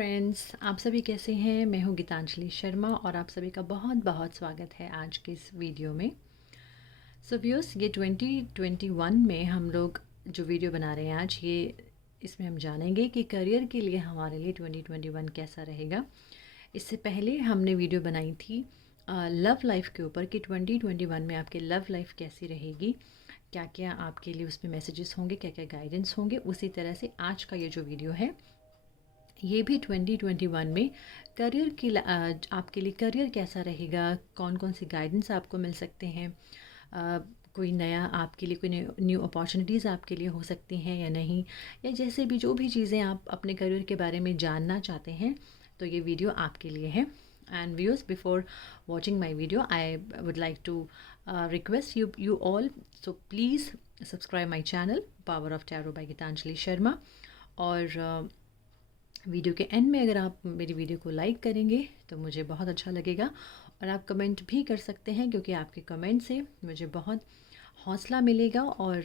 Friends, आप सभी कैसे हैं। मैं हूं गीतांजलि शर्मा और आप सभी का बहुत बहुत स्वागत है आज के इस वीडियो में। सो व्यूअर्स, ये 2021 में हम लोग जो वीडियो बना रहे हैं आज, ये इसमें हम जानेंगे कि करियर के लिए हमारे लिए 2021 कैसा रहेगा। इससे पहले हमने वीडियो बनाई थी लव लाइफ के ऊपर कि 2021 में आपकी लव लाइफ कैसी रहेगी, क्या क्या आपके लिए उसमें मैसेजेस होंगे, क्या क्या गाइडेंस होंगे। उसी तरह से आज का ये जो वीडियो है ये भी 2021 में करियर की आपके लिए करियर कैसा रहेगा, कौन कौन सी गाइडेंस आपको मिल सकते हैं, कोई नया आपके लिए कोई न्यू अपॉर्चुनिटीज़ आपके लिए हो सकती हैं या नहीं, या जैसे भी जो भी चीज़ें आप अपने करियर के बारे में जानना चाहते हैं तो ये वीडियो आपके लिए है। And viewers, before watching my video I would like to request you all, so please subscribe my channel power of tarot by Geetanjali Sharma. और वीडियो के एंड में अगर आप मेरी वीडियो को लाइक करेंगे तो मुझे बहुत अच्छा लगेगा। और आप कमेंट भी कर सकते हैं क्योंकि आपके कमेंट से मुझे बहुत हौसला मिलेगा। और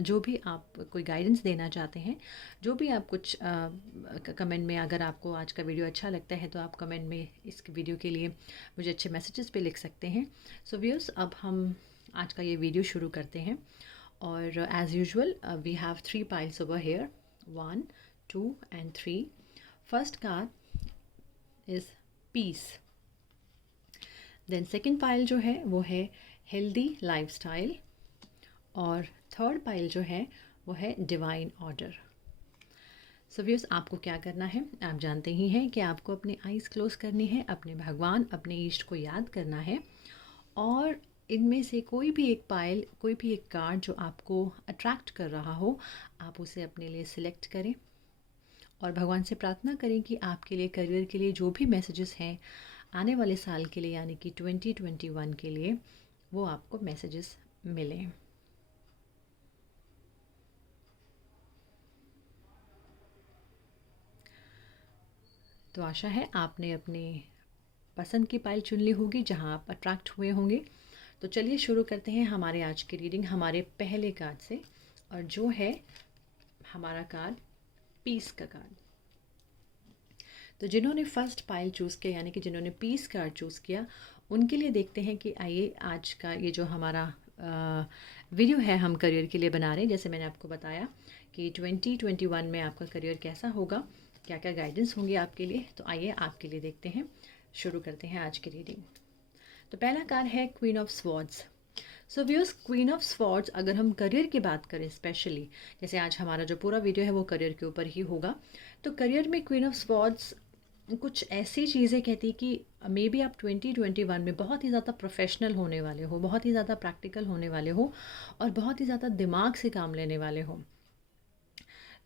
जो भी आप कोई गाइडेंस देना चाहते हैं, जो भी आप कुछ कमेंट में, अगर आपको आज का वीडियो अच्छा लगता है तो आप कमेंट में इस वीडियो के लिए मुझे अच्छे मैसेजेस पे लिख सकते हैं। सो व्यूअर्स, अब हम आज का ये वीडियो शुरू करते हैं। और as usual we have 3 piles over here, 1, 2 and 3. First card is peace. Then second pile जो है वो है healthy lifestyle. और थर्ड पाइल जो है वो है डिवाइन ऑर्डर। सो व्यूअर्स, आपको क्या करना है, आप जानते ही हैं कि आपको अपनी आइज़ क्लोज करनी है, अपने भगवान, अपने ईष्ट को याद करना है और इनमें से कोई भी एक पाइल, कोई भी एक कार्ड जो आपको अट्रैक्ट कर रहा हो, आप उसे अपने लिए सिलेक्ट करें और भगवान से प्रार्थना करें कि आपके लिए करियर के लिए जो भी मैसेजेस हैं आने वाले साल के लिए, यानी कि 2021 के लिए, वो आपको मैसेजेस मिलें। तो आशा है आपने अपने पसंद की पाइल चुन ली होगी जहां आप अट्रैक्ट हुए होंगे। तो चलिए शुरू करते हैं हमारे आज की रीडिंग हमारे पहले कार्ड से, और जो है हमारा कार्ड पीस का कार्ड। तो जिन्होंने फर्स्ट पाइल चूज़ किया, यानी कि जिन्होंने पीस कार्ड चूज़ किया, उनके लिए देखते हैं कि आइए आज का ये जो हमारा वीडियो है हम करियर के लिए बना रहे हैं। जैसे मैंने आपको बताया कि 2021 में आपका करियर कैसा होगा, क्या क्या गाइडेंस होंगे आपके लिए। तो आइए आपके लिए देखते हैं, शुरू करते हैं आज की रीडिंग। तो पहला कार्ड है queen of swords. So viewers, queen of swords, अगर हम करियर की बात करें स्पेशली, जैसे आज हमारा जो पूरा वीडियो है वो करियर के ऊपर ही होगा, तो करियर में क्वीन ऑफ स्वॉर्ड्स कुछ ऐसी चीज़ें कहती कि मे बी आप 2021 में बहुत ही ज़्यादा प्रोफेशनल होने वाले हो, बहुत ही ज़्यादा प्रैक्टिकल होने वाले हो और बहुत ही ज़्यादा दिमाग से काम लेने वाले हो।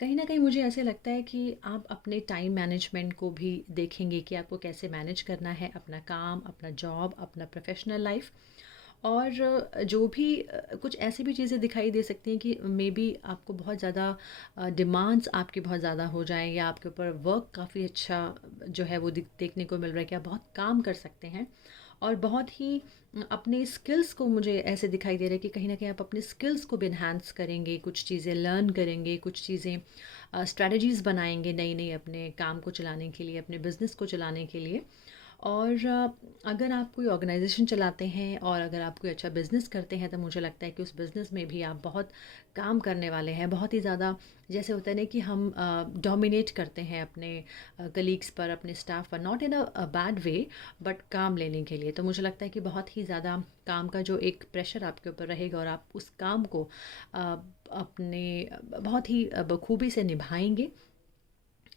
कहीं ना कहीं मुझे ऐसे लगता है कि आप अपने टाइम मैनेजमेंट को भी देखेंगे कि आपको कैसे मैनेज करना है अपना काम, अपना जॉब, अपना प्रोफेशनल लाइफ। और जो भी कुछ ऐसी भी चीज़ें दिखाई दे सकती हैं कि मे बी आपको बहुत ज़्यादा डिमांड्स आपकी बहुत ज़्यादा हो जाएं, या आपके ऊपर वर्क काफ़ी अच्छा जो है वो देखने को मिल रहा है कि आप बहुत काम कर सकते हैं और बहुत ही अपने स्किल्स को, मुझे ऐसे दिखाई दे रहा है कि कहीं ना कहीं आप अपने स्किल्स को भी इन्हांस करेंगे, कुछ चीज़ें लर्न करेंगे, कुछ चीज़ें स्ट्रैटेजीज़ बनाएंगे नई नई अपने काम को चलाने के लिए, अपने बिज़नेस को चलाने के लिए। और अगर आप कोई ऑर्गेनाइजेशन चलाते हैं और अगर आप कोई अच्छा बिज़नेस करते हैं तो मुझे लगता है कि उस बिज़नेस में भी आप बहुत काम करने वाले हैं, बहुत ही ज़्यादा। जैसे होता है ना कि हम डोमिनेट करते हैं अपने कलीग्स पर, अपने स्टाफ पर, not in a bad way but काम लेने के लिए। तो मुझे लगता है कि बहुत ही ज़्यादा काम का जो एक प्रेशर आपके ऊपर रहेगा और आप उस काम को अपने बहुत ही बखूबी से निभाएंगे।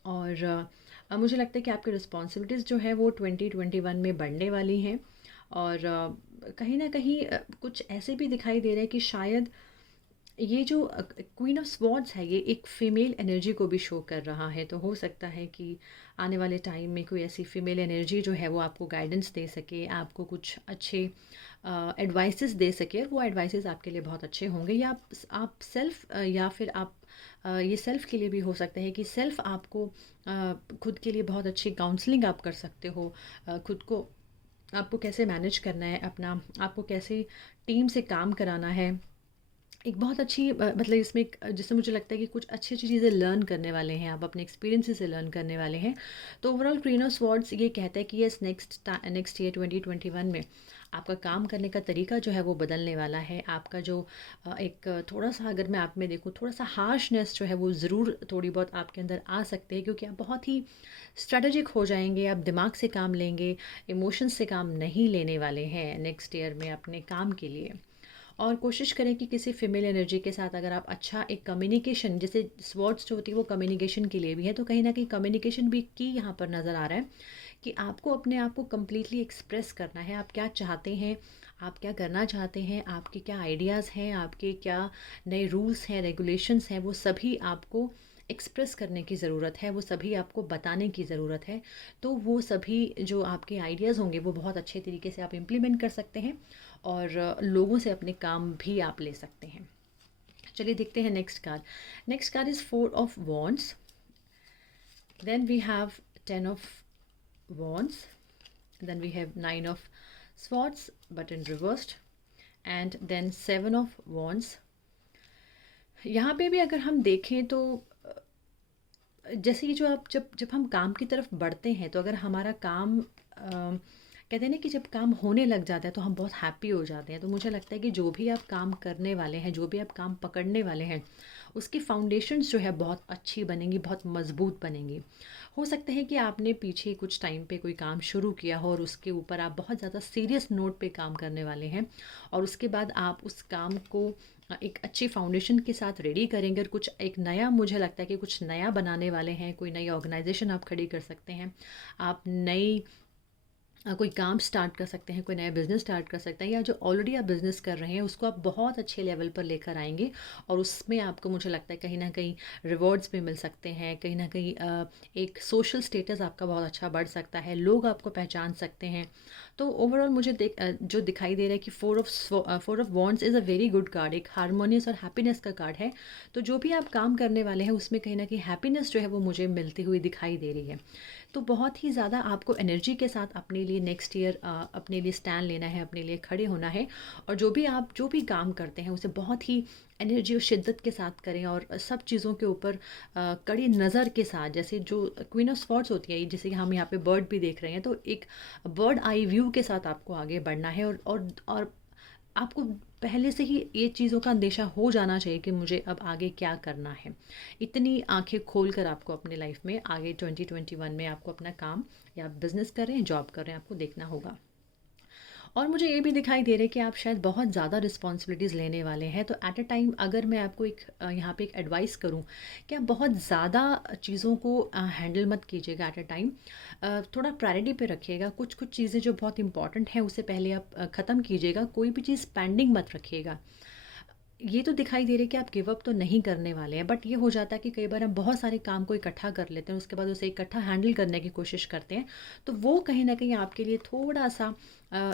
और मुझे लगता है कि आपकी रिस्पॉन्सिबिलिटीज़ जो है वो 2021 में बढ़ने वाली हैं। और कहीं ना कहीं कुछ ऐसे भी दिखाई दे रहा है कि शायद ये जो क्वीन ऑफ स्वॉर्ड्स है ये एक फ़ीमेल एनर्जी को भी शो कर रहा है। तो हो सकता है कि आने वाले टाइम में कोई ऐसी फ़ीमेल एनर्जी जो है वो आपको गाइडेंस दे सके, आपको कुछ अच्छे एडवाइसेस दे सके, और वो एडवाइसेस आपके लिए बहुत अच्छे होंगे। या आप सेल्फ या फिर आप ये सेल्फ़ के लिए भी हो सकता है कि सेल्फ़ आपको खुद के लिए बहुत अच्छी काउंसलिंग आप कर सकते हो। खुद को, आपको कैसे मैनेज करना है अपना, आपको कैसे टीम से काम कराना है, एक बहुत अच्छी मतलब इसमें एक जिससे मुझे लगता है कि कुछ अच्छी-अच्छी चीज़ें लर्न करने वाले हैं आप, अपने एक्सपीरियंसेस से लर्न करने वाले हैं। तो ओवरऑल क्वीन ऑफ स्वॉर्ड्स ये कहता है कि येस नेक्स्ट ईयर 2021 में आपका काम करने का तरीका जो है वो बदलने वाला है। आपका जो एक थोड़ा-सा अगर मैं आप में देखूँ थोड़ा-सा हार्शनेस जो है वो ज़रूर थोड़ी बहुत आपके अंदर आ सकते हैं, क्योंकि आप बहुत ही स्ट्रैटेजिक हो जाएँगे, आप दिमाग से काम लेंगे, इमोशंस से काम नहीं लेने वाले हैं नेक्स्ट ईयर में अपने काम के लिए। और कोशिश करें कि किसी फीमेल एनर्जी के साथ अगर आप अच्छा एक कम्युनिकेशन, जैसे स्वॉर्ड्स जो होती है वो कम्युनिकेशन के लिए भी है, तो कहीं ना कहीं कम्युनिकेशन भी की यहाँ पर नज़र आ रहा है कि आपको अपने आप को कम्प्लीटली एक्सप्रेस करना है। आप क्या चाहते हैं, आप क्या करना चाहते हैं, आपके क्या आइडियाज़ हैं, आपके क्या नए रूल्स हैं, रेगुलेशंस हैं, वो सभी आपको एक्सप्रेस करने की ज़रूरत है, वो सभी आपको बताने की ज़रूरत है। तो वो सभी जो आपके आइडियाज़ होंगे वो बहुत अच्छे तरीके से आप इम्प्लीमेंट कर सकते हैं और लोगों से अपने काम भी आप ले सकते हैं। चलिए देखते हैं next card. Next card is 4 of Wands, then we have 10 of Wands, then we have 9 of Swords but in reversed, and then 7 of Wands. यहाँ पे भी अगर हम देखें तो जैसे कि जो आप जब जब हम काम की तरफ बढ़ते हैं तो अगर हमारा काम कहते हैं ना कि जब काम होने लग जाता है तो हम बहुत हैप्पी हो जाते हैं। तो मुझे लगता है कि जो भी आप काम करने वाले हैं, जो भी आप काम पकड़ने वाले हैं, उसकी फाउंडेशंस जो है बहुत अच्छी बनेंगी, बहुत मज़बूत बनेंगी। हो सकता है कि आपने पीछे कुछ टाइम पे कोई काम शुरू किया हो और उसके ऊपर आप बहुत ज़्यादा सीरियस नोट पे काम करने वाले हैं, और उसके बाद आप उस काम को एक अच्छी फाउंडेशन के साथ रेडी करेंगे और कुछ एक नया, मुझे लगता है कि कुछ नया बनाने वाले हैं। कोई नई ऑर्गेनाइजेशन आप खड़ी कर सकते हैं, आप नई कोई काम स्टार्ट कर सकते हैं, कोई नया बिज़नेस स्टार्ट कर सकते हैं, या जो ऑलरेडी आप बिज़नेस कर रहे हैं उसको आप बहुत अच्छे लेवल पर लेकर आएंगे और उसमें आपको मुझे लगता है कहीं ना कहीं रिवॉर्ड्स भी मिल सकते हैं। कहीं ना कहीं एक सोशल स्टेटस आपका बहुत अच्छा बढ़ सकता है, लोग आपको पहचान सकते हैं। तो ओवरऑल मुझे जो दिखाई दे रहा है कि 4 of Wands is a very good card, एक हारमोनियस और हैप्पीनेस का कार्ड है। तो जो भी आप काम करने वाले हैं उसमें कहीं ना कहीं हैप्पीनेस जो है वो मुझे मिलती हुई दिखाई दे रही है। तो बहुत ही ज़्यादा आपको एनर्जी के साथ अपने लिए नेक्स्ट ईयर अपने लिए स्टैंड लेना है, अपने लिए खड़े होना है, और जो भी काम करते हैं उसे बहुत ही एनर्जी और शिद्दत के साथ करें और सब चीज़ों के ऊपर कड़ी नज़र के साथ। जैसे जो क्वीन ऑफ स्वॉर्ड्स होती है, जैसे कि हम यहाँ पे बर्ड भी देख रहे हैं, तो एक बर्ड आई व्यू के साथ आपको आगे बढ़ना है और आपको पहले से ही ये चीज़ों का अंदेशा हो जाना चाहिए कि मुझे अब आगे क्या करना है। इतनी आंखें खोल कर आपको अपने लाइफ में आगे 2021 में आपको अपना काम, या आप बिज़नेस कर रहे हैं, जॉब कर रहे हैं, आपको देखना होगा। और मुझे ये भी दिखाई दे रहा है कि आप शायद बहुत ज़्यादा रिस्पॉन्सिबिलिटीज़ लेने वाले हैं। तो एट अ टाइम अगर मैं आपको एक यहाँ पे एक एडवाइस करूँ कि आप बहुत ज़्यादा चीज़ों को हैंडल मत कीजिएगा एट अ टाइम। थोड़ा प्रायोरिटी पे रखिएगा। कुछ कुछ चीज़ें जो बहुत इंपॉर्टेंट हैं उसे पहले आप ख़त्म कीजिएगा। कोई भी चीज़ पेंडिंग मत रखिएगा। ये तो दिखाई दे रही है कि आप गिव अप तो नहीं करने वाले हैं, बट ये हो जाता है कि कई बार हम बहुत सारे काम को इकट्ठा कर लेते हैं, उसके बाद उसे इकट्ठा हैंडल करने की कोशिश करते हैं। तो वो कहीं न कहीं आपके लिए थोड़ा-सा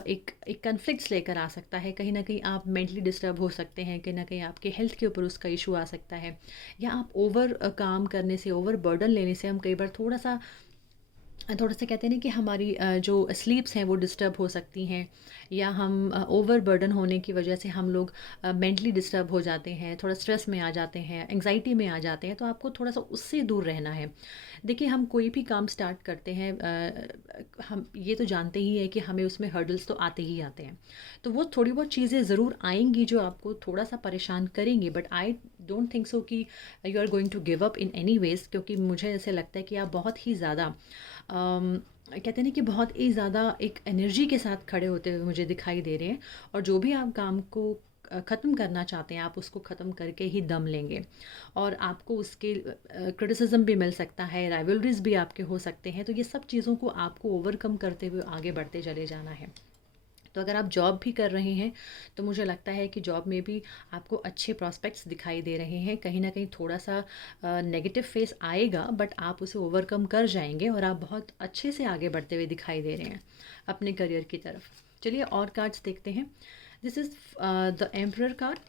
एक कॉन्फ्लिक्ट्स लेकर आ सकता है। कहीं न कहीं आप मेंटली डिस्टर्ब हो सकते हैं, कहीं न कहीं आपके हेल्थ के ऊपर उसका इश्यू आ सकता है, या आप ओवर काम करने से, ओवर बर्डन लेने से हम कई बार थोड़ा-सा कहते हैं ना कि हमारी जो स्लीप्स हैं वो डिस्टर्ब हो सकती हैं, या हम ओवर बर्डन होने की वजह से हम लोग मेंटली डिस्टर्ब हो जाते हैं, थोड़ा स्ट्रेस में आ जाते हैं, एंग्जाइटी में आ जाते हैं। तो आपको थोड़ा-सा उससे दूर रहना है। देखिए, हम कोई भी काम स्टार्ट करते हैं, हम ये तो जानते ही हैं कि हमें उसमें हर्डल्स तो आते ही आते हैं। तो वो थोड़ी बहुत चीज़ें ज़रूर आएँगी जो आपको थोड़ा-सा परेशान करेंगी, but I don't think so कि you are going to give up in any ways, क्योंकि मुझे ऐसे लगता है कि आप बहुत ही ज़्यादा कहते हैं ना कि बहुत ही ज़्यादा एक एनर्जी के साथ खड़े होते हुए मुझे दिखाई दे रहे हैं, और जो भी आप काम को ख़त्म करना चाहते हैं आप उसको ख़त्म करके ही दम लेंगे। और आपको उसके क्रिटिसिज्म भी मिल सकता है, राइवलरीज भी आपके हो सकते हैं। तो ये सब चीज़ों को आपको ओवरकम करते हुए आगे बढ़ते चले जाना है। तो अगर आप जॉब भी कर रहे हैं तो मुझे लगता है कि जॉब में भी आपको अच्छे प्रॉस्पेक्ट्स दिखाई दे रहे हैं। कहीं ना कहीं थोड़ा सा नेगेटिव फेस आएगा, बट आप उसे ओवरकम कर जाएंगे और आप बहुत अच्छे से आगे बढ़ते हुए दिखाई दे रहे हैं अपने करियर की तरफ। चलिए और कार्ड्स देखते हैं। This is the emperor card,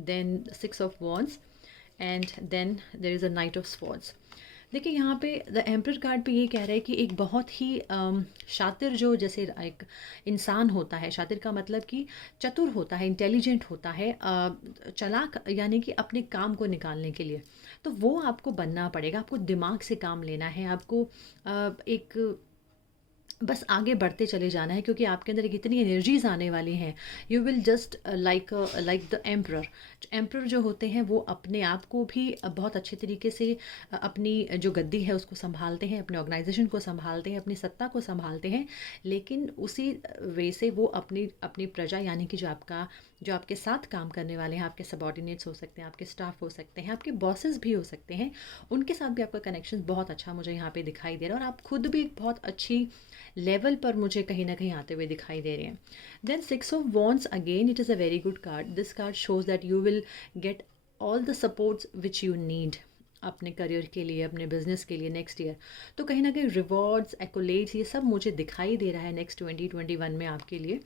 then 6 of Wands, and then there is a knight of swords. देखिए यहाँ पे द एम्परर कार्ड पे ये कह रहा है कि एक बहुत ही शातिर जो जैसे एक इंसान होता है, शातिर का मतलब कि चतुर होता है, इंटेलिजेंट होता है, चालाक, यानी कि अपने काम को निकालने के लिए, तो वो आपको बनना पड़ेगा, आपको दिमाग से काम लेना है, आपको एक बस आगे बढ़ते चले जाना है, क्योंकि आपके अंदर एक इतनी एनर्जीज आने वाली हैं। You will just like the emperor. Emperor जो होते हैं वो अपने आप को भी बहुत अच्छे तरीके से अपनी जो गद्दी है उसको संभालते हैं, अपने ऑर्गेनाइजेशन को संभालते हैं, अपनी सत्ता को संभालते हैं, लेकिन उसी वे से वो अपनी अपनी प्रजा, यानी कि जो आपके साथ काम करने वाले हैं, आपके सबॉर्डिनेट्स हो सकते हैं, आपके स्टाफ हो सकते हैं, आपके बॉसेस भी हो सकते हैं, उनके साथ भी आपका कनेक्शन बहुत अच्छा मुझे यहाँ पे दिखाई दे रहा है, और आप खुद भी एक बहुत अच्छी लेवल पर मुझे कहीं ना कहीं आते हुए दिखाई दे रहे हैं। Then 6 of Wands, again it is a very good card. This card shows that you will get all the supports which you need अपने करियर के लिए, अपने बिजनेस के लिए नेक्स्ट ईयर। तो कहीं ना कहीं रिवॉर्ड्स, एक्कोलेट्स, ये सब मुझे दिखाई दे रहा है नेक्स्ट 2021 में आपके लिए।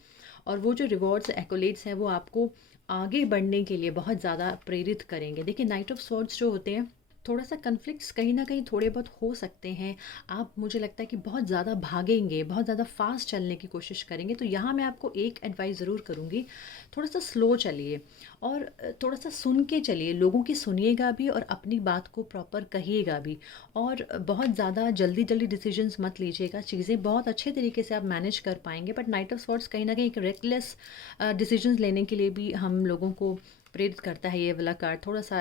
और वो जो रिवॉर्ड्स, एक्कोलेट्स हैं वो आपको आगे बढ़ने के लिए बहुत ज़्यादा प्रेरित करेंगे। देखिए नाइट ऑफ स्वॉर्ड्स जो होते हैं, थोड़ा सा कन्फ्लिक्ट्स कहीं ना कहीं थोड़े बहुत हो सकते हैं। आप, मुझे लगता है कि बहुत ज़्यादा भागेंगे, बहुत ज़्यादा फास्ट चलने की कोशिश करेंगे, तो यहाँ मैं आपको एक एडवाइस ज़रूर करूँगी, थोड़ा सा स्लो चलिए और थोड़ा सा सुन के चलिए, लोगों की सुनिएगा भी और अपनी बात को प्रॉपर कहिएगा भी। और बहुत ज़्यादा जल्दी जल्दी डिसीजंस मत लीजिएगा, चीज़ें बहुत अच्छे तरीके से आप मैनेज कर पाएंगे, बट नाइट ऑफ स्वॉर्ड्स कहीं ना कहीं एक रेकलेस डिसीजंस लेने के लिए भी हम लोगों को प्रेरित करता है। ये वाला कार्ड थोड़ा सा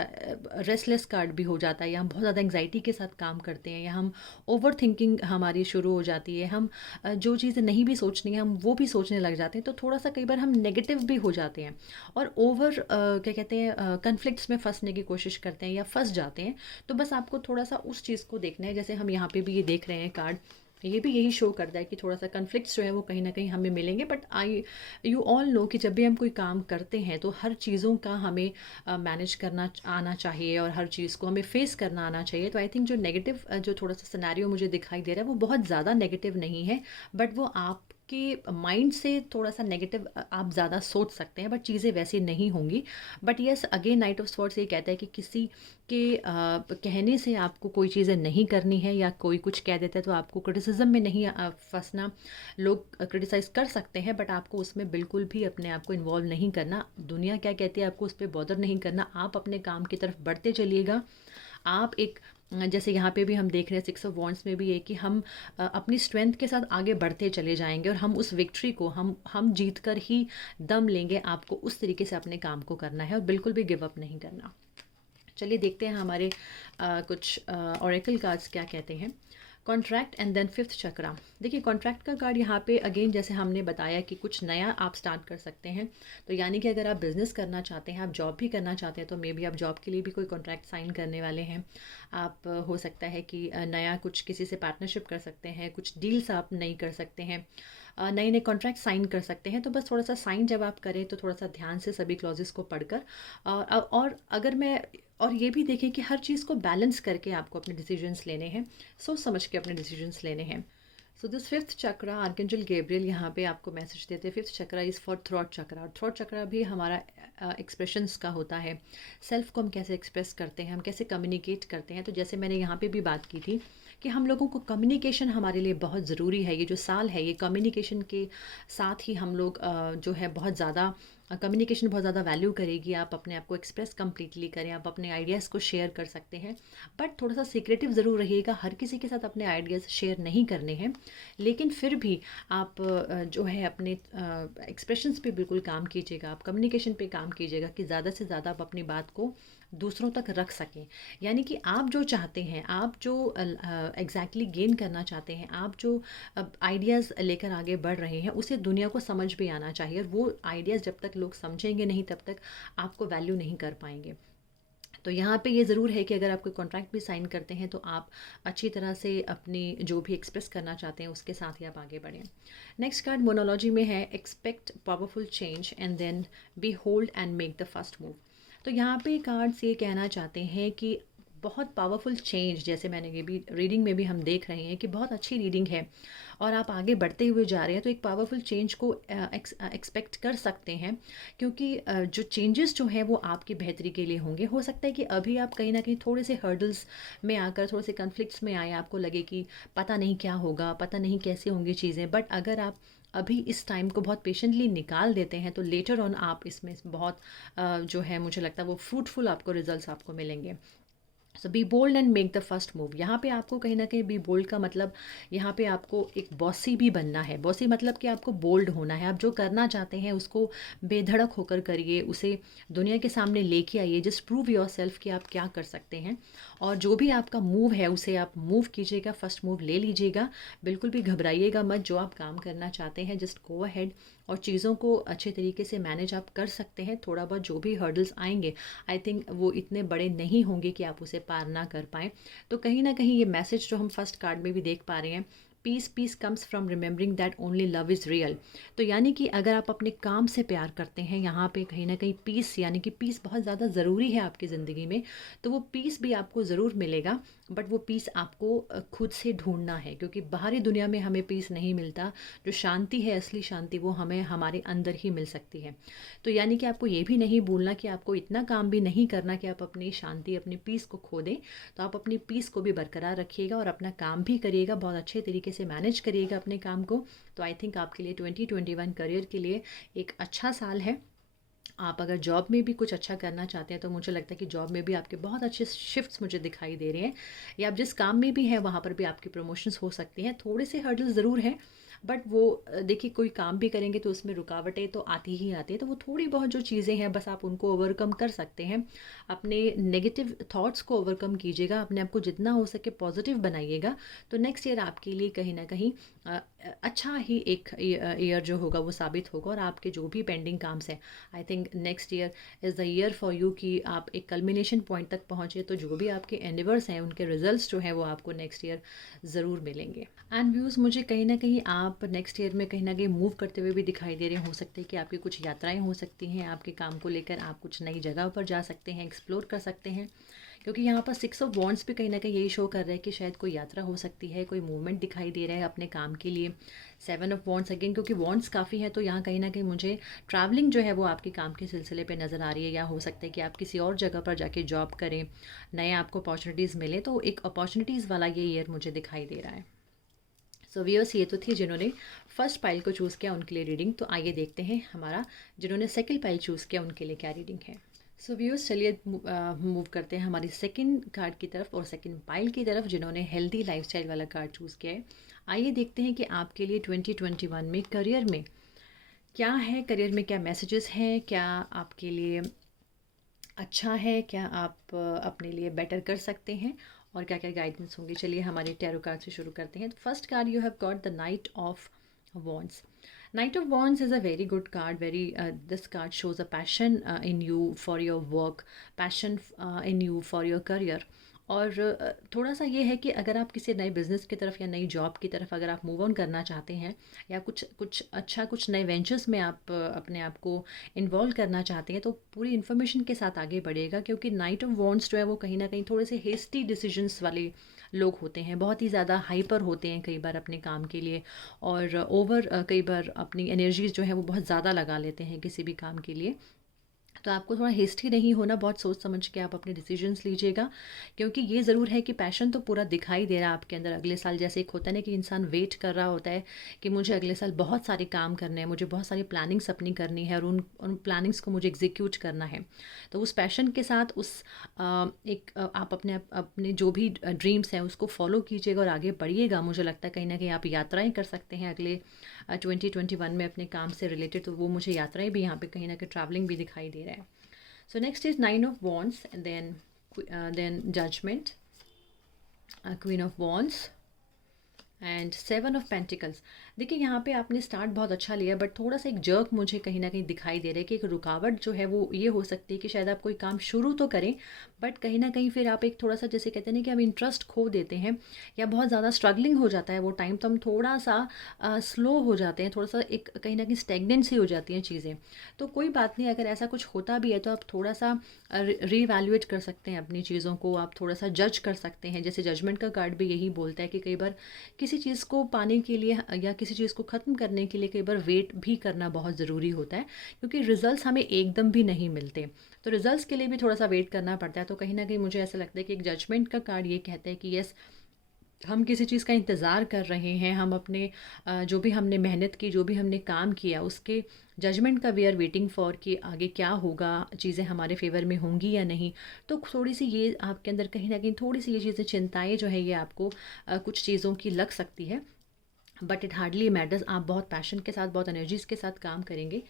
रेस्टलेस कार्ड भी हो जाता है, या हम बहुत ज़्यादा एंग्जाइटी के साथ काम करते हैं, या हम ओवर थिंकिंग हमारी शुरू हो जाती है, हम जो चीज़ें नहीं भी सोचनी है हम वो भी सोचने लग जाते हैं, तो थोड़ा सा कई बार हम नेगेटिव भी हो जाते हैं और ओवर क्या कहते हैं कन्फ्लिक्ट्स में फंसने की कोशिश करते हैं या फंस जाते हैं। तो बस आपको थोड़ा सा उस चीज़ को देखना है, जैसे हम यहाँ पे भी ये देख रहे हैं कार्ड, ये भी यही शो करता है कि थोड़ा सा कन्फ्लिक्ट्स जो है वो कहीं ना कहीं हमें मिलेंगे, बट यू ऑल नो कि जब भी हम कोई काम करते हैं तो हर चीज़ों का हमें मैनेज करना आना चाहिए और हर चीज़ को हमें फेस करना आना चाहिए। तो आई थिंक जो नेगेटिव जो थोड़ा सा सिनेरियो मुझे दिखाई दे रहा है वो बहुत ज़्यादा नेगेटिव नहीं है, बट वो आपके माइंड से थोड़ा सा नेगेटिव आप ज़्यादा सोच सकते हैं, बट चीज़ें वैसी नहीं होंगी। But yes, again night of swords ये कहता है कि किसी के कहने से आपको कोई चीज़ें नहीं करनी है, या कोई कुछ कह देता है तो आपको क्रिटिसिज्म में नहीं फंसना। लोग क्रिटिसाइज़ कर सकते हैं, बट आपको उसमें बिल्कुल भी अपने आप को इन्वॉल्व नहीं करना। दुनिया क्या कहती है आपको उस पर बॉदर नहीं करना, आप अपने काम की तरफ बढ़ते चलिएगा। आप एक जैसे यहाँ पे भी हम देख रहे हैं 6 of Wands में भी ये कि हम अपनी स्ट्रेंथ के साथ आगे बढ़ते चले जाएंगे और हम उस विक्ट्री को हम जीत कर ही दम लेंगे। आपको उस तरीके से अपने काम को करना है और बिल्कुल भी गिव अप नहीं करना। चलिए देखते हैं हमारे कुछ ऑरेकल कार्ड्स क्या कहते हैं। कॉन्ट्रैक्ट एंड देन 5th चक्रा। देखिए कॉन्ट्रैक्ट का कार्ड यहाँ पे अगेन जैसे हमने बताया कि कुछ नया आप स्टार्ट कर सकते हैं। तो यानी कि अगर आप बिज़नेस करना चाहते हैं, आप जॉब भी करना चाहते हैं, तो मे बी आप जॉब के लिए भी कोई कॉन्ट्रैक्ट साइन करने वाले हैं। आप हो सकता है कि नया कुछ किसी से पार्टनरशिप कर सकते हैं, कुछ डील्स आप नई कर सकते हैं, नए नए कॉन्ट्रैक्ट साइन कर सकते हैं। तो बस थोड़ा सा साइन जब आप करें तो थोड़ा सा ध्यान से सभी क्लॉजेस को पढ़कर और अगर मैं और ये भी देखें कि हर चीज़ को बैलेंस करके आपको अपने डिसीजंस लेने हैं, सोच समझ के अपने डिसीजंस लेने हैं। So this 5th chakra, archangel Gabriel यहाँ पे आपको मैसेज देते हैं। 5th chakra is for throat chakra, और थ्रॉट चक्रा भी हमारा एक्सप्रेशंस का होता है। सेल्फ को हम कैसे एक्सप्रेस करते हैं, हम कैसे कम्युनिकेट करते हैं। तो जैसे मैंने यहाँ पे भी बात की थी कि हम लोगों को कम्युनिकेशन हमारे लिए बहुत ज़रूरी है। ये जो साल है ये कम्युनिकेशन के साथ ही हम लोग जो है बहुत ज़्यादा कम्युनिकेशन बहुत ज़्यादा वैल्यू करेगी। आप अपने आप को एक्सप्रेस कम्प्लीटली करें, आप अपने आइडियाज़ को शेयर कर सकते हैं, बट थोड़ा सा सीक्रेटिव ज़रूर रहिएगा। हर किसी के साथ अपने आइडियाज़ शेयर नहीं करने हैं, लेकिन फिर भी आप जो है अपने एक्सप्रेशंस पे बिल्कुल काम कीजिएगा, आप कम्युनिकेशन पे काम कीजिएगा कि ज़्यादा से ज़्यादा आप अपनी बात को दूसरों तक रख सकें। यानी कि आप जो चाहते हैं, आप जो एग्जैक्टली गेन करना चाहते हैं, आप जो आइडियाज़ लेकर आगे बढ़ रहे हैं, उसे दुनिया को समझ भी आना चाहिए। और वो आइडियाज़ जब तक लोग समझेंगे नहीं तब तक आपको वैल्यू नहीं कर पाएंगे। तो यहाँ पे ये ज़रूर है कि अगर आप कोई कॉन्ट्रैक्ट भी साइन करते हैं तो आप अच्छी तरह से अपनी जो भी एक्सप्रेस करना चाहते हैं उसके साथ ही आप आगे बढ़ें। नेक्स्ट कार्ड मोनोलॉजी में है, expect powerful change and then be hold and make the first move. तो यहाँ पे कार्ड्स ये कहना चाहते हैं कि बहुत पावरफुल चेंज, जैसे मैंने ये भी रीडिंग में भी हम देख रहे हैं कि बहुत अच्छी रीडिंग है और आप आगे बढ़ते हुए जा रहे हैं, तो एक पावरफुल चेंज को एक्सपेक्ट कर सकते हैं। क्योंकि जो चेंजेस जो हैं वो आपकी बेहतरी के लिए होंगे। हो सकता है कि अभी आप कहीं ना कहीं थोड़े से हर्डल्स में आकर, थोड़े से कन्फ्लिक्ट्स में आए, आपको लगे कि पता नहीं क्या होगा, पता नहीं कैसे होंगी चीज़ें, बट अगर आप अभी इस टाइम को बहुत पेशेंटली निकाल देते हैं तो लेटर ऑन आप इसमें बहुत जो है, मुझे लगता है वो फ्रूटफुल आपको रिजल्ट्स आपको मिलेंगे। So be bold and make the first move. यहाँ पे आपको कहीं ना कहीं बी बोल्ड का मतलब, यहाँ पे आपको एक बॉसी भी बनना है। बॉसी मतलब कि आपको बोल्ड होना है। आप जो करना चाहते हैं उसको बेधड़क होकर करिए, उसे दुनिया के सामने लेके आइए। जस्ट प्रूव योर सेल्फ कि आप क्या कर सकते हैं, और जो भी आपका मूव है उसे आप मूव कीजिएगा, फर्स्ट मूव ले लीजिएगा। बिल्कुल भी घबराइएगा मत। जो आप काम करना चाहते हैं जस्ट गो अहेड, और चीज़ों को अच्छे तरीके से मैनेज आप कर सकते हैं। थोड़ा बहुत जो भी हर्डल्स आएंगे, आई थिंक वो इतने बड़े नहीं होंगे कि आप उसे पार ना कर पाएँ। तो कहीं ना कहीं ये मैसेज जो हम फर्स्ट कार्ड में भी देख पा रहे हैं, peace peace comes from remembering that only love is real. तो यानी कि अगर आप अपने काम से प्यार करते हैं, यहाँ पे कहीं ना कहीं पीस, यानी कि पीस बहुत ज़्यादा ज़रूरी है आपकी ज़िंदगी में। तो वो पीस भी आपको ज़रूर मिलेगा, बट वो पीस आपको खुद से ढूंढना है, क्योंकि बाहरी दुनिया में हमें पीस नहीं मिलता। जो शांति है, असली शांति, वो हमें हमारे अंदर ही मिल सकती है। तो यानी कि आपको ये भी नहीं भूलना कि आपको इतना काम भी नहीं करना कि आप अपनी शांति, अपनी पीस को खो दें। तो आप अपनी पीस को भी बरकरार रखिएगा और अपना काम भी करिएगा, बहुत अच्छे तरीके से मैनेज करिएगा अपने काम को। तो आई थिंक आपके लिए 2021 करियर के लिए एक अच्छा साल है। आप अगर जॉब में भी कुछ अच्छा करना चाहते हैं तो मुझे लगता है कि जॉब में भी आपके बहुत अच्छे शिफ्ट्स मुझे दिखाई दे रहे हैं, या आप जिस काम में भी हैं वहाँ पर भी आपकी प्रमोशंस हो सकती हैं। थोड़े से हर्डल्स ज़रूर हैं, बट वो देखिए, कोई काम भी करेंगे तो उसमें रुकावटें तो आती ही आती है। तो वो थोड़ी बहुत जो चीज़ें हैं बस आप उनको ओवरकम कर सकते हैं। अपने नेगेटिव थॉट्स को ओवरकम कीजिएगा, अपने आप को जितना हो सके पॉजिटिव बनाइएगा। तो नेक्स्ट ईयर आपके लिए कहीं ना कहीं अच्छा ही एक ईयर जो होगा वो साबित होगा। और आपके जो भी पेंडिंग काम्स हैं, I think next year is the year for you कि आप एक कल्मिनेशन पॉइंट तक पहुँचे। तो जो भी आपके एंडेवर्स हैं उनके रिजल्ट्स जो हैं वो आपको नेक्स्ट ईयर ज़रूर मिलेंगे। एंड व्यूज़, मुझे कहीं ना कहीं आप नेक्स्ट ईयर में कहीं ना कहीं मूव करते हुए भी दिखाई दे रहे। हो सकते हैं कि आपकी कुछ यात्राएं हो सकती हैं, आपके काम को लेकर आप कुछ नई जगह पर जा सकते हैं, एक्सप्लोर कर सकते हैं। क्योंकि यहाँ पर 6 ऑफ वॉन्ड्स भी कहीं ना कहीं यही शो कर रहा है कि शायद कोई यात्रा हो सकती है, कोई मूवमेंट दिखाई दे रहा है अपने काम के लिए। 7 ऑफ वॉन्ड्स अगेन, क्योंकि वॉन्ड्स काफ़ी है तो यहाँ कहीं ना कहीं मुझे ट्रैवलिंग जो है वो आपके काम के सिलसिले पे नज़र आ रही है। या हो सकता है कि आप किसी और जगह पर जाके जॉब करें, नए आपको अपॉर्चुनिटीज़ मिले। तो एक अपॉर्चुनिटीज़ वाला ये ईयर मुझे दिखाई दे रहा है। सो व्यूअर्स, ये तो थी जिन्होंने फर्स्ट पाइल को चूज़ किया उनके लिए रीडिंग। तो आइए देखते हैं हमारा जिन्होंने सेकंड पाइल चूज़ किया उनके लिए क्या रीडिंग है। सो व्यूअर्स, चलिए मूव करते हैं हमारी सेकंड कार्ड की तरफ और सेकंड पाइल की तरफ, जिन्होंने हेल्दी लाइफस्टाइल वाला कार्ड चूज़ किया है। आइए देखते हैं कि आपके लिए 2021 में करियर में क्या है, करियर में क्या मैसेजेस हैं, क्या आपके लिए अच्छा है, क्या आप अपने लिए बेटर कर सकते हैं, और क्या क्या गाइडेंस होंगी। चलिए हमारे टैरो कार्ड से शुरू करते हैं। तो first card you have got the night of wands. Knight of Wands is a very good card. This card shows a passion in you for your work, passion in you for your career. और थोड़ा सा ये है कि अगर आप किसी नए बिज़नेस की तरफ या नई जॉब की तरफ अगर आप मूव ऑन करना चाहते हैं, या कुछ कुछ अच्छा कुछ नए वेंचर्स में आप अपने आप को इन्वॉल्व करना चाहते हैं, तो पूरी इन्फॉर्मेशन के साथ आगे बढ़िएगा। क्योंकि नाइट ऑफ वॉन्ड्स जो है वो कहीं ना कहीं थोड़े से हेस्टी डिसीजंस वाले लोग होते हैं, बहुत ही ज़्यादा हाइपर होते हैं कई बार अपने काम के लिए, और कई बार अपनी एनर्जीज जो है वो बहुत ज़्यादा लगा लेते हैं किसी भी काम के लिए। तो आपको थोड़ा हेस्टी नहीं होना, बहुत सोच समझ के आप अपने डिसीजंस लीजिएगा। क्योंकि ये ज़रूर है कि पैशन तो पूरा दिखाई दे रहा है आपके अंदर अगले साल। जैसे एक होता है ना कि इंसान वेट कर रहा होता है कि मुझे अगले साल बहुत सारे काम करने हैं, मुझे बहुत सारी प्लानिंग्स अपनी करनी है, और उन प्लानिंग्स को मुझे एग्जीक्यूट करना है। तो उस पैशन के साथ आप अपने जो भी ड्रीम्स हैं उसको फॉलो कीजिएगा और आगे बढ़िएगा। मुझे लगता है कहीं ना कहीं आप यात्राएँ कर सकते हैं अगले 2021 में अपने काम से रिलेटेड। तो वो मुझे यात्राएं भी यहाँ पे कहीं ना कहीं ट्रैवलिंग भी दिखाई दे रहा है। So next is 9 of wands, and then judgement, queen of wands, and 7 of pentacles. देखिए यहाँ पे आपने स्टार्ट बहुत अच्छा लिया, बट थोड़ा सा एक जर्क मुझे कहीं ना कहीं दिखाई दे रहा है कि एक रुकावट जो है वो ये हो सकती है कि शायद आप कोई काम शुरू तो करें, बट कहीं ना कहीं फिर आप एक थोड़ा सा, जैसे कहते हैं ना कि हम इंटरेस्ट खो देते हैं या बहुत ज़्यादा स्ट्रगलिंग हो जाता है वो टाइम, तो हम थोड़ा सा स्लो हो जाते हैं, थोड़ा सा एक कहीं ना कहीं स्टेगनेंसी हो जाती हैं चीज़ें। तो कोई बात नहीं, अगर ऐसा कुछ होता भी है तो आप थोड़ा सा रीवैल्यूएट कर सकते हैं अपनी चीज़ों को, आप थोड़ा सा जज कर सकते हैं। जैसे जजमेंट का कार्ड भी यही बोलता है कि कई बार किसी चीज़ को पाने के लिए या किसी चीज़ को ख़त्म करने के लिए कई बार वेट भी करना बहुत ज़रूरी होता है, क्योंकि रिजल्ट्स हमें एकदम भी नहीं मिलते। तो रिजल्ट्स के लिए भी थोड़ा सा वेट करना पड़ता है। तो कहीं ना कहीं मुझे ऐसा लगता है कि एक जजमेंट का कार्ड ये कहता है कि यस, हम किसी चीज़ का इंतज़ार कर रहे हैं, हम अपने जो भी हमने मेहनत की, जो भी हमने काम किया, उसके जजमेंट का वी आर वेटिंग फॉर कि आगे क्या होगा, चीज़ें हमारे फेवर में होंगी या नहीं। तो थोड़ी सी ये आपके अंदर कहीं ना कहीं थोड़ी सी ये चीज़ें, चिंताएं जो है ये आपको कुछ चीज़ों की लग सकती है, बट इट हार्डली मैटर्स। आप बहुत पैशन के साथ, बहुत एनर्जीज के साथ काम करेंगे।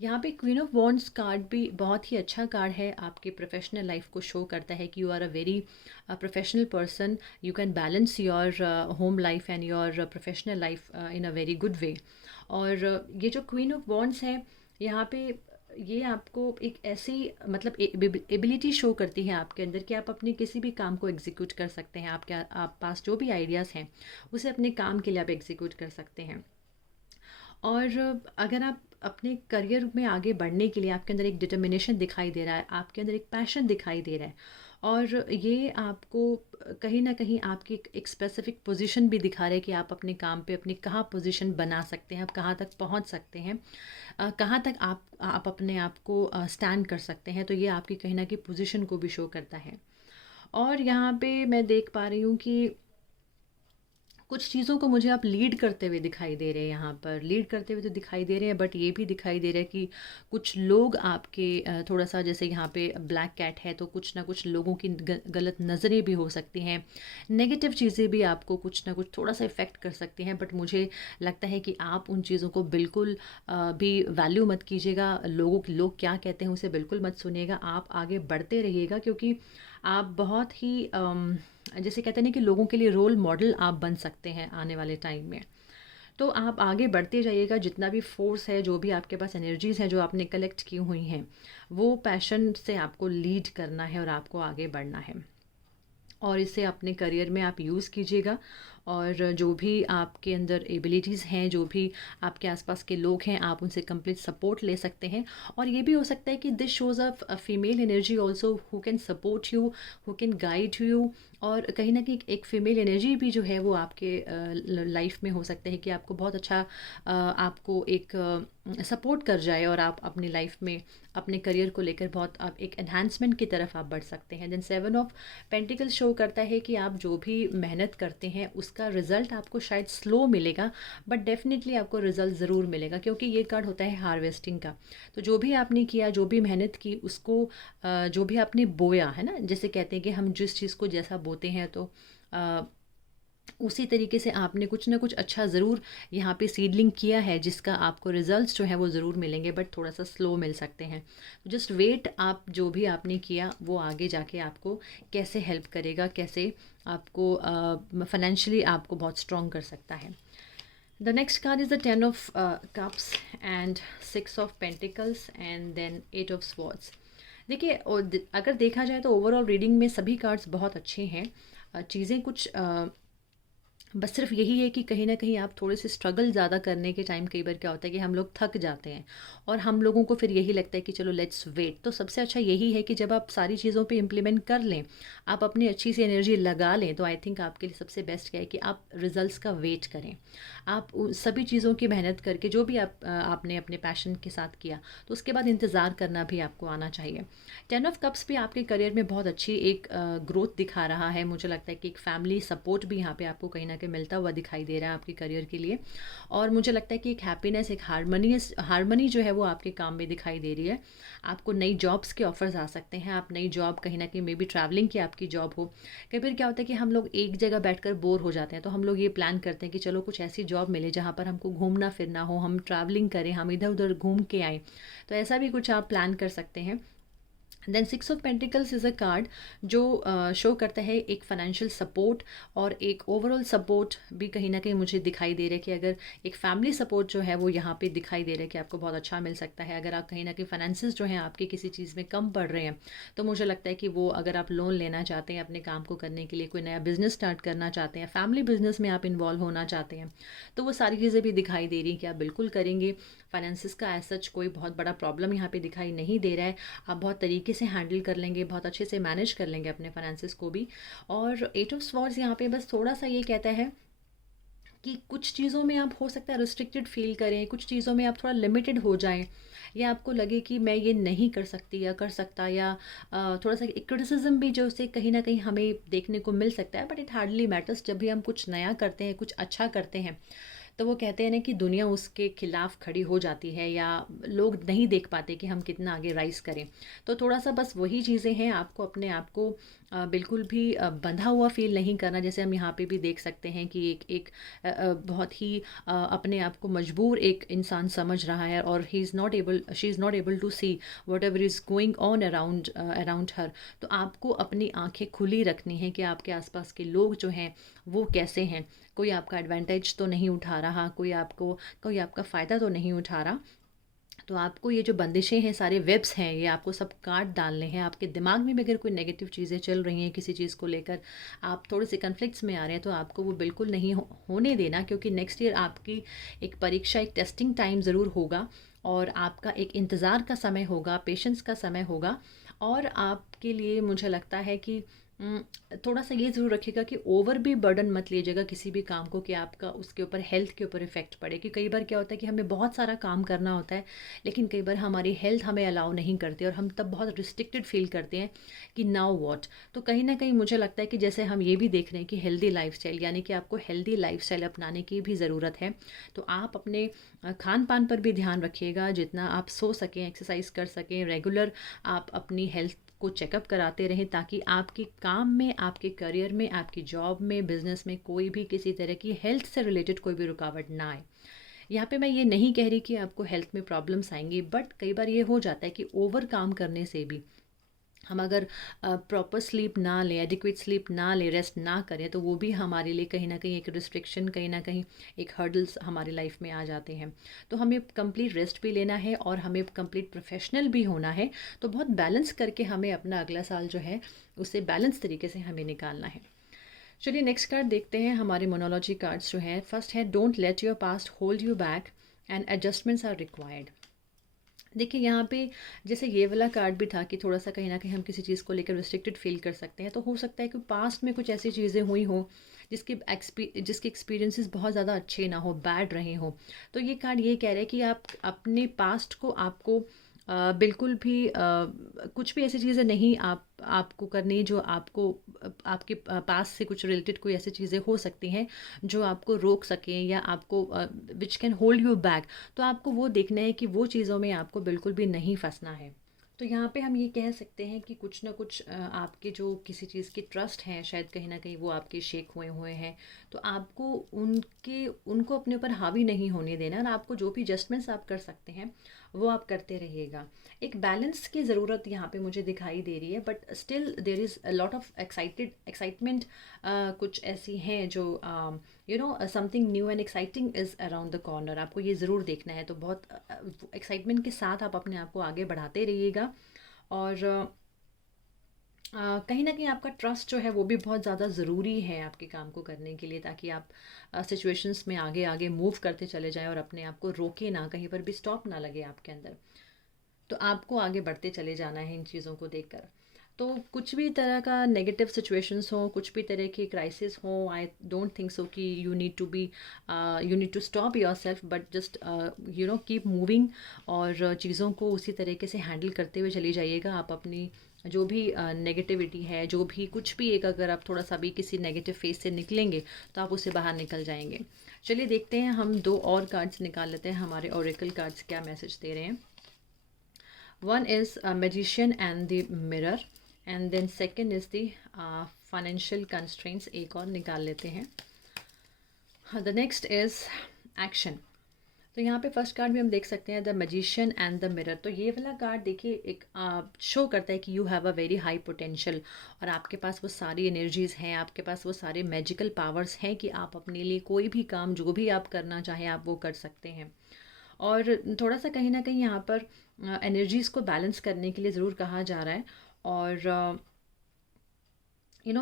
यहाँ पे क्वीन ऑफ वॉन्ड्स कार्ड भी बहुत ही अच्छा कार्ड है, आपके प्रोफेशनल लाइफ को शो करता है कि you are a very professional person, you can balance your home life and your professional life in a very good way. और ये जो क्वीन ऑफ वॉन्ड्स है यहाँ पे, ये आपको एक ऐसी मतलब एबिलिटी शो करती है आपके अंदर कि आप अपने किसी भी काम को एग्जीक्यूट कर सकते हैं। आपके आप पास जो भी आइडियाज़ हैं उसे अपने काम के लिए आप एग्जीक्यूट कर सकते हैं। और अगर आप अपने करियर में आगे बढ़ने के लिए, आपके अंदर एक डिटर्मिनेशन दिखाई दे रहा है, आपके अंदर एक पैशन दिखाई दे रहा है, और ये आपको कहीं ना कहीं आपकी एक स्पेसिफिक पोजीशन भी दिखा रहा है कि आप अपने काम पे अपनी कहाँ पोजीशन बना सकते हैं, आप कहाँ तक पहुँच सकते हैं, कहाँ तक आप अपने आप को स्टैंड कर सकते हैं। तो ये आपकी कहीं ना कहीं पोजीशन को भी शो करता है। और यहाँ पे मैं देख पा रही हूँ कि कुछ चीज़ों को मुझे आप लीड करते हुए दिखाई दे रहे हैं, यहाँ पर लीड करते हुए तो दिखाई दे रहे हैं, बट ये भी दिखाई दे रहा है कि कुछ लोग आपके थोड़ा सा, जैसे यहाँ पे ब्लैक कैट है तो कुछ ना कुछ लोगों की गलत नज़रें भी हो सकती हैं, नेगेटिव चीज़ें भी आपको कुछ ना कुछ थोड़ा सा इफ़ेक्ट कर सकती हैं। बट मुझे लगता है कि आप उन चीज़ों को बिल्कुल भी वैल्यू मत कीजिएगा, लोग क्या कहते हैं उसे बिल्कुल मत सुनिएगा, आप आगे बढ़ते रहिएगा, क्योंकि आप बहुत ही जैसे कहते हैं ना कि लोगों के लिए रोल मॉडल आप बन सकते हैं आने वाले टाइम में। तो आप आगे बढ़ते जाइएगा, जितना भी फोर्स है, जो भी आपके पास एनर्जीज़ हैं जो आपने कलेक्ट की हुई हैं, वो पैशन से आपको लीड करना है और आपको आगे बढ़ना है, और इसे अपने करियर में आप यूज़ कीजिएगा। और जो भी आपके अंदर एबिलिटीज़ हैं, जो भी आपके आसपास के लोग हैं, आप उनसे कंप्लीट सपोर्ट ले सकते हैं। और ये भी हो सकता है कि this shows a female energy also who can support you, who can guide you. और कहीं ना कहीं एक फ़ीमेल एनर्जी भी जो है वो आपके लाइफ में हो सकता है कि आपको बहुत अच्छा आपको एक सपोर्ट कर जाए, और आप अपनी लाइफ में अपने करियर को लेकर बहुत आप एक एनहांसमेंट की तरफ आप बढ़ सकते हैं। देन 7 ऑफ पेंटिकल्स शो करता है कि आप जो भी मेहनत करते हैं उसका रिज़ल्ट आपको शायद स्लो मिलेगा, बट डेफिनेटली आपको रिज़ल्ट ज़रूर मिलेगा, क्योंकि ये कार्ड होता है हार्वेस्टिंग का। तो जो भी आपने किया, जो भी मेहनत की, उसको जो भी आपने बोया है ना, जैसे कहते हैं कि हम जिस चीज़ को जैसा बोते हैं, तो अ, उसी तरीके से आपने कुछ ना कुछ अच्छा ज़रूर यहाँ पे सीडलिंग किया है, जिसका आपको रिजल्ट्स जो है वो ज़रूर मिलेंगे, बट थोड़ा सा स्लो मिल सकते हैं। जस्ट वेट, आप जो भी आपने किया वो आगे जाके आपको कैसे हेल्प करेगा, कैसे आपको फाइनेंशियली आपको बहुत स्ट्रॉन्ग कर सकता है। The next card is the 10 of cups and 6 of pentacles and then 8 of swords. देखिए, अगर देखा जाए तो ओवरऑल रीडिंग में सभी कार्ड्स बहुत अच्छे हैं। चीज़ें कुछ बस सिर्फ यही है कि कहीं न कहीं आप थोड़े से स्ट्रगल ज़्यादा करने के टाइम कई बार क्या होता है कि हम लोग थक जाते हैं, और हम लोगों को फिर यही लगता है कि चलो लेट्स वेट। तो सबसे अच्छा यही है कि जब आप सारी चीज़ों पे इम्प्लीमेंट कर लें, आप अपनी अच्छी सी एनर्जी लगा लें, तो आई थिंक आपके लिए सबसे बेस्ट क्या है कि आप रिजल्ट्स का वेट करें। आप सभी चीज़ों की मेहनत करके जो भी आपने अपने पैशन के साथ किया, तो उसके बाद इंतज़ार करना भी आपको आना चाहिए। 10 ऑफ कप्स भी आपके करियर में बहुत अच्छी एक ग्रोथ दिखा रहा है। मुझे लगता है कि एक फैमिली सपोर्ट भी यहाँ पे आपको कहीं ना कहीं मिलता हुआ दिखाई दे रहा है आपके करियर के लिए। और मुझे लगता है कि एक हैप्पीनेस, एक हारमनी जो है वो आपके काम में दिखाई दे रही है। आपको नई जॉब्स के ऑफर्स आ सकते हैं, आप नई जॉब कहीं ना कहीं मे बी ट्रैवलिंग की आपकी जॉब हो। कई बार क्या होता है कि हम लोग एक जगह बैठकर बोर हो जाते हैं, तो हम लोग ये प्लान करते हैं कि चलो कुछ ऐसी जॉब मिले जहाँ पर हमको घूमना फिरना हो, हम ट्रैवलिंग करें, हम इधर उधर घूम के आएँ। तो ऐसा भी कुछ आप प्लान कर सकते हैं। Then 6 of pentacles is a card जो शो करता है एक फाइनेंशियल सपोर्ट और एक ओवरऑल सपोर्ट भी कहीं ना कहीं मुझे दिखाई दे रहा है कि अगर एक फैमिली सपोर्ट जो है वो यहाँ पे दिखाई दे रहा है कि आपको बहुत अच्छा मिल सकता है। अगर आप कहीं ना कहीं फाइनेंसिस जो हैं आपके किसी चीज़ में कम पड़ रहे हैं तो मुझे लगता है कि वो अगर आप लोन लेना चाहते हैं अपने काम को करने के लिए, कोई नया बिजनेस स्टार्ट करना चाहते हैं, फैमिली बिजनेस में आप इन्वॉल्व होना चाहते हैं, तो वो सारी चीज़ें भी दिखाई दे रही हैं कि आप बिल्कुल करेंगे। फाइनेंसिस का एज सच कोई बहुत बड़ा प्रॉब्लम यहाँ पे दिखाई नहीं दे रहा है। आप बहुत तरीके से हैंडल कर लेंगे, बहुत अच्छे से मैनेज कर लेंगे अपने फाइनेंसिस को भी। और 8 ऑफ स्वॉर्ड्स यहाँ पे बस थोड़ा सा ये कहता है कि कुछ चीज़ों में आप हो सकता है रिस्ट्रिक्टेड फील करें, कुछ चीज़ों में आप थोड़ा लिमिटेड हो जाएं, या आपको लगे कि मैं ये नहीं कर सकती या कर सकता, या थोड़ा सा क्रिटिसिज्म भी जो उसे कहीं ना कहीं हमें देखने को मिल सकता है। बट इट हार्डली मैटर्स, जब भी हम कुछ नया करते हैं, कुछ अच्छा करते हैं, तो वो कहते हैं ना कि दुनिया उसके खिलाफ खड़ी हो जाती है या लोग नहीं देख पाते कि हम कितना आगे राइज करें। तो थोड़ा सा बस वही चीज़ें हैं, आपको अपने आप को बिल्कुल भी बंधा हुआ फील नहीं करना। जैसे हम यहाँ पे भी देख सकते हैं कि एक एक बहुत ही अपने आप को मजबूर एक इंसान समझ रहा है और she is not able to see whatever is going on around around her. तो आपको अपनी आंखें खुली रखनी है कि आपके आसपास के लोग जो हैं वो कैसे हैं। कोई आपका एडवांटेज तो नहीं उठा रहा, कोई आपका फ़ायदा तो नहीं उठा रहा। तो आपको ये जो बंदिशें हैं, सारे वेब्स हैं, ये आपको सब काट डालने हैं। आपके दिमाग में भी अगर कोई नेगेटिव चीज़ें चल रही हैं किसी चीज़ को लेकर, आप थोड़े से कन्फ्लिक्ट्स में आ रहे हैं, तो आपको वो बिल्कुल नहीं होने देना। क्योंकि नेक्स्ट ईयर आपकी एक परीक्षा, एक टेस्टिंग टाइम ज़रूर होगा और आपका एक इंतज़ार का समय होगा, पेशेंस का समय होगा। और आपके लिए मुझे लगता है कि उम, थोड़ा सा ये ज़रूर रखिएगा कि ओवर भी बर्डन मत लीजिएगा किसी भी काम को, कि आपका उसके ऊपर हेल्थ के ऊपर इफ़ेक्ट पड़े। कि कई बार क्या होता है कि हमें बहुत सारा काम करना होता है, लेकिन कई बार हमारी हेल्थ हमें अलाउ नहीं करती और हम तब बहुत रिस्ट्रिक्टेड फील करते हैं कि नाउ व्हाट। तो कहीं ना कहीं मुझे लगता है कि जैसे हम ये भी देख रहे हैं कि हेल्दी लाइफस्टाइल, यानी कि आपको हेल्दी लाइफस्टाइल अपनाने की भी ज़रूरत है। तो आप अपने खान पान पर भी ध्यान रखिएगा, जितना आप सो सकें, एक्सरसाइज कर सकें, रेगुलर आप अपनी हेल्थ को चेकअप कराते रहें, ताकि आपके काम में, आपके करियर में, आपकी जॉब में, बिजनेस में कोई भी किसी तरह की हेल्थ से रिलेटेड कोई भी रुकावट ना आए। यहाँ पे मैं ये नहीं कह रही कि आपको हेल्थ में प्रॉब्लम्स आएंगी, बट कई बार ये हो जाता है कि ओवर काम करने से भी, हम अगर प्रॉपर स्लीप ना लें, एडिक्वेट स्लीप ना लें, रेस्ट ना करें, तो वो भी हमारे लिए कहीं ना कहीं एक रिस्ट्रिक्शन, कहीं ना कहीं एक हर्डल्स हमारी लाइफ में आ जाते हैं। तो हमें कंप्लीट रेस्ट भी लेना है और हमें कंप्लीट प्रोफेशनल भी होना है। तो बहुत बैलेंस करके हमें अपना अगला साल जो है उसे बैलेंस तरीके से हमें निकालना है। चलिए नेक्स्ट कार्ड देखते हैं। हमारे मोनोलॉजी कार्ड्स जो हैं, फर्स्ट है don't let your past hold you back and adjustments are required. देखिए यहाँ पे जैसे ये वाला कार्ड भी था कि थोड़ा सा कहीं ना कहीं हम किसी चीज़ को लेकर रिस्ट्रिक्टेड फील कर सकते हैं। तो हो सकता है कि पास्ट में कुछ ऐसी चीज़ें हुई हों जिसके एक्सपीरियंसेस बहुत ज़्यादा अच्छे ना हो, बैड रहे हों। तो ये कार्ड ये कह रहे हैं कि आप अपने पास्ट को, आपको बिल्कुल भी कुछ भी ऐसी चीज़ें नहीं आपको करनी जो आपको आपके पास से कुछ रिलेटेड कोई ऐसी चीज़ें हो सकती हैं जो आपको रोक सकें या आपको which can hold you back. तो आपको वो देखना है कि वो चीज़ों में आपको बिल्कुल भी नहीं फंसना है। तो यहाँ पे हम ये कह सकते हैं कि कुछ ना कुछ आपके जो किसी चीज़ की ट्रस्ट हैं, शायद कहीं ना कहीं वो आपके शेक हुए हुए हैं। तो आपको उनको अपने ऊपर हावी नहीं होने देना, और आपको जो भी एडजस्टमेंट्स आप कर सकते हैं वो आप करते रहिएगा। एक बैलेंस की ज़रूरत यहाँ पे मुझे दिखाई दे रही है, but still there is a lot of excitement. कुछ ऐसी हैं जो something new and exciting is around the corner, आपको ये ज़रूर देखना है। तो बहुत एक्साइटमेंट के साथ आप अपने आप को आगे बढ़ाते रहिएगा। और कहीं ना कहीं आपका ट्रस्ट जो है वो भी बहुत ज़्यादा ज़रूरी है आपके काम को करने के लिए, ताकि आप सिचुएशंस में आगे आगे मूव करते चले जाएं और अपने आप को रोके ना, कहीं पर भी स्टॉप ना लगे आपके अंदर। तो आपको आगे बढ़ते चले जाना है इन चीज़ों को देखकर। तो कुछ भी तरह का नेगेटिव सिचुएशंस हो, कुछ भी तरह की क्राइसिस हो, आई डोंट थिंक सो कि you need to stop your self, but just keep moving. और चीज़ों को उसी तरीके से हैंडल करते हुए चली जाइएगा। आप अपनी जो भी नेगेटिविटी है, जो भी कुछ भी, एक अगर आप थोड़ा सा भी किसी नेगेटिव फेज से निकलेंगे तो आप उससे बाहर निकल जाएंगे। चलिए देखते हैं, हम दो और कार्ड्स निकाल लेते हैं, हमारे ओरेकल कार्ड्स क्या मैसेज दे रहे हैं। One is a magician and the mirror, and then second is the financial constraints. एक और निकाल लेते हैं। The next is action. तो यहाँ पे फर्स्ट कार्ड में हम देख सकते हैं the magician and the mirror. तो ये वाला कार्ड देखिए एक शो करता है कि you have a very high potential, और आपके पास वो सारी एनर्जीज़ हैं, आपके पास वो सारे मैजिकल पावर्स हैं कि आप अपने लिए कोई भी काम जो भी आप करना चाहें आप वो कर सकते हैं। और थोड़ा सा कहीं ना कहीं यहाँ पर एनर्जीज़ को बैलेंस करने के लिए ज़रूर कहा जा रहा है। और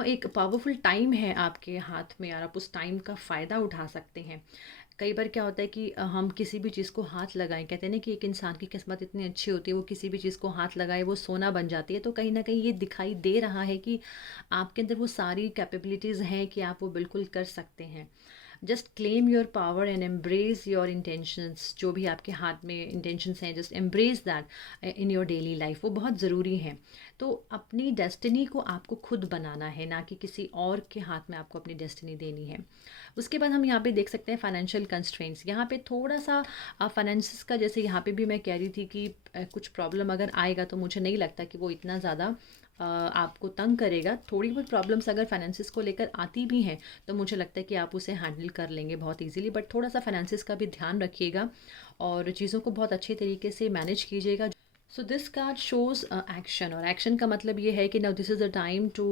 एक पावरफुल टाइम है आपके हाथ में, और आप उस टाइम का फ़ायदा उठा सकते हैं। कई बार क्या होता है कि हम किसी भी चीज़ को हाथ लगाएं, कहते हैं ना कि एक इंसान की किस्मत इतनी अच्छी होती है, वो किसी भी चीज़ को हाथ लगाए वो सोना बन जाती है। तो कहीं ना कहीं ये दिखाई दे रहा है कि आपके अंदर वो सारी कैपेबिलिटीज़ हैं कि आप वो बिल्कुल कर सकते हैं। Just claim your power and embrace your intentions. जो भी आपके हाथ में इंटेंशंस हैं, just embrace that in your daily life, वो बहुत ज़रूरी हैं। तो अपनी डेस्टिनी को आपको खुद बनाना है, ना कि किसी और के हाथ में आपको अपनी डेस्टिनी देनी है। उसके बाद हम यहाँ पे देख सकते हैं फाइनेंशियल कंस्ट्रेंट्स। यहाँ पे थोड़ा सा फाइनेंसिस का, जैसे यहाँ पे भी मैं कह रही थी कि कुछ प्रॉब्लम अगर आएगा तो मुझे नहीं लगता कि वो इतना ज़्यादा आपको तंग करेगा। थोड़ी बहुत प्रॉब्लम्स अगर फाइनेंसिस को लेकर आती भी हैं तो मुझे लगता है कि आप उसे हैंडल कर लेंगे बहुत इजीली, बट थोड़ा सा फाइनेंसिस का भी ध्यान रखिएगा और चीज़ों को बहुत अच्छे तरीके से मैनेज कीजिएगा। So this card shows action, और एक्शन का मतलब ये है कि now this is the time to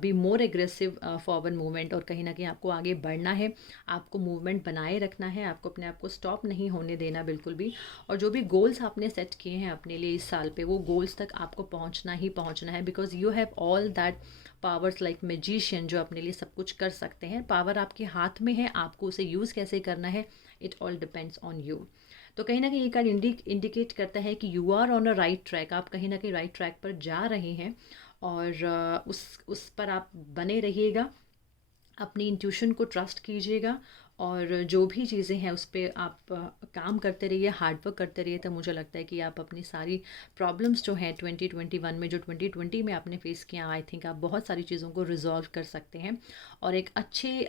be more aggressive forward movement, और कहीं ना कहीं आपको आगे बढ़ना है, आपको मूवमेंट बनाए रखना है, आपको अपने आप को स्टॉप नहीं होने देना बिल्कुल भी। और जो भी गोल्स आपने सेट किए हैं अपने लिए इस साल पे, वो गोल्स तक आपको पहुंचना ही पहुंचना है, because you have all that powers like magician, जो अपने लिए सब कुछ कर सकते हैं। पावर आपके हाथ में है, आपको उसे यूज़ कैसे करना है, it all depends on you. तो कहीं ना कहीं ये कार्ड इंडिकेट करता है कि you are on a right track, आप कहीं ना कहीं राइट ट्रैक पर जा रहे हैं, और उस पर आप बने रहिएगा, अपनी इंट्यूशन को ट्रस्ट कीजिएगा, और जो भी चीज़ें हैं उस पर आप काम करते रहिए, हार्डवर्क करते रहिए। तो मुझे लगता है कि आप अपनी सारी प्रॉब्लम्स जो हैं 2021 में, जो 2020 में आपने फेस किया, आई थिंक आप बहुत सारी चीज़ों को रिजॉल्व कर सकते हैं, और एक अच्छे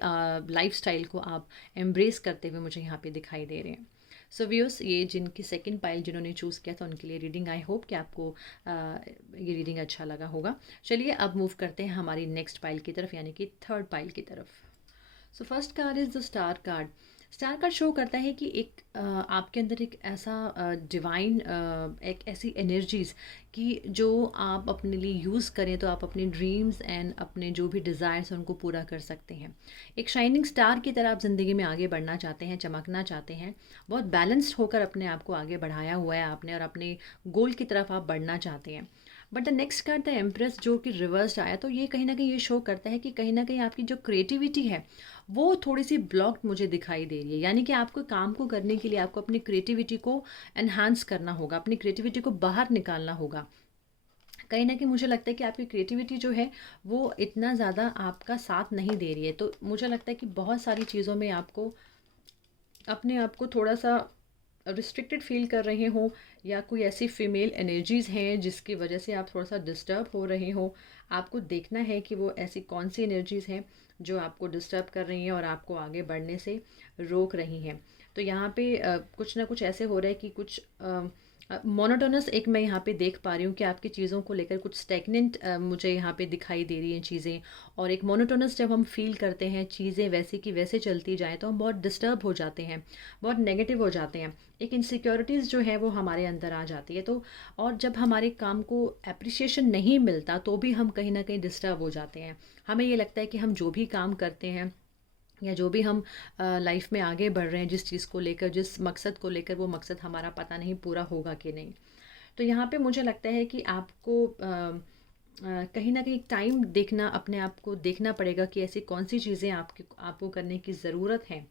लाइफस्टाइल को आप एम्ब्रेस करते हुए मुझे यहाँ पे दिखाई दे रहे हैं। सो व्यूअर्स, ये जिनकी सेकंड पाइल जिन्होंने चूज़ किया था उनके लिए रीडिंग, आई होप कि आपको ये रीडिंग अच्छा लगा होगा। चलिए अब मूव करते हैं हमारी नेक्स्ट पाइल की तरफ, यानी कि थर्ड पाइल की तरफ। So first card is the star card. Star card show करता है कि एक आपके अंदर एक ऐसा डिवाइन, एक ऐसी एनर्जीज़ कि जो आप अपने लिए यूज़ करें तो आप अपने ड्रीम्स एंड अपने जो भी डिज़ायर्स हैं उनको पूरा कर सकते हैं। एक शाइनिंग स्टार की तरह आप ज़िंदगी में आगे बढ़ना चाहते हैं, चमकना चाहते हैं, बहुत बैलेंस्ड होकर अपने आप को आगे बढ़ाया हुआ है आपने, और अपने गोल की तरफ आप बढ़ना चाहते हैं। But the next card the empress, जो कि रिवर्स्ड आया, तो ये कहीं ना कहीं ये शो करता है कि कहीं ना कहीं आपकी जो क्रिएटिविटी है वो थोड़ी सी ब्लॉक्ड मुझे दिखाई दे रही है। यानी कि आपको काम को करने के लिए आपको अपनी क्रिएटिविटी को एनहांस करना होगा, अपनी क्रिएटिविटी को बाहर निकालना होगा। कहीं ना कहीं मुझे लगता है कि आपकी क्रिएटिविटी जो है वो इतना ज़्यादा आपका साथ नहीं दे रही है। तो मुझे लगता है कि बहुत सारी चीज़ों में आपको अपने आप को थोड़ा सा रिस्ट्रिक्टेड फील कर रहे हो, या कोई ऐसी फीमेल एनर्जीज़ हैं जिसकी वजह से आप थोड़ा सा डिस्टर्ब हो रहे हो। आपको देखना है कि वो ऐसी कौन सी एनर्जीज़ हैं जो आपको डिस्टर्ब कर रही हैं और आपको आगे बढ़ने से रोक रही हैं। तो यहाँ पे कुछ ना कुछ ऐसे हो रहा है कि कुछ मोनोटोनस एक मैं यहाँ पे देख पा रही हूँ कि आपकी चीज़ों को लेकर कुछ स्टैग्नेंट मुझे यहाँ पे दिखाई दे रही हैं चीज़ें। और एक मोनोटोनस जब हम फील करते हैं, चीज़ें वैसे की वैसे चलती जाएँ, तो हम बहुत डिस्टर्ब हो जाते हैं, बहुत नेगेटिव हो जाते हैं, एक इनसिक्योरिटीज़ जो है वो हमारे अंदर आ जाती है। तो और जब हमारे काम को एप्रिसिएशन नहीं मिलता तो भी हम कहीं ना कहीं डिस्टर्ब हो जाते हैं। हमें ये लगता है कि हम जो भी काम करते हैं या जो भी हम लाइफ में आगे बढ़ रहे हैं, जिस चीज़ को लेकर, जिस मकसद को लेकर, वो मकसद हमारा पता नहीं पूरा होगा कि नहीं। तो यहाँ पे मुझे लगता है कि आपको कहीं ना कहीं टाइम देखना, अपने आप को देखना पड़ेगा कि ऐसी कौन सी चीज़ें आपको करने की ज़रूरत है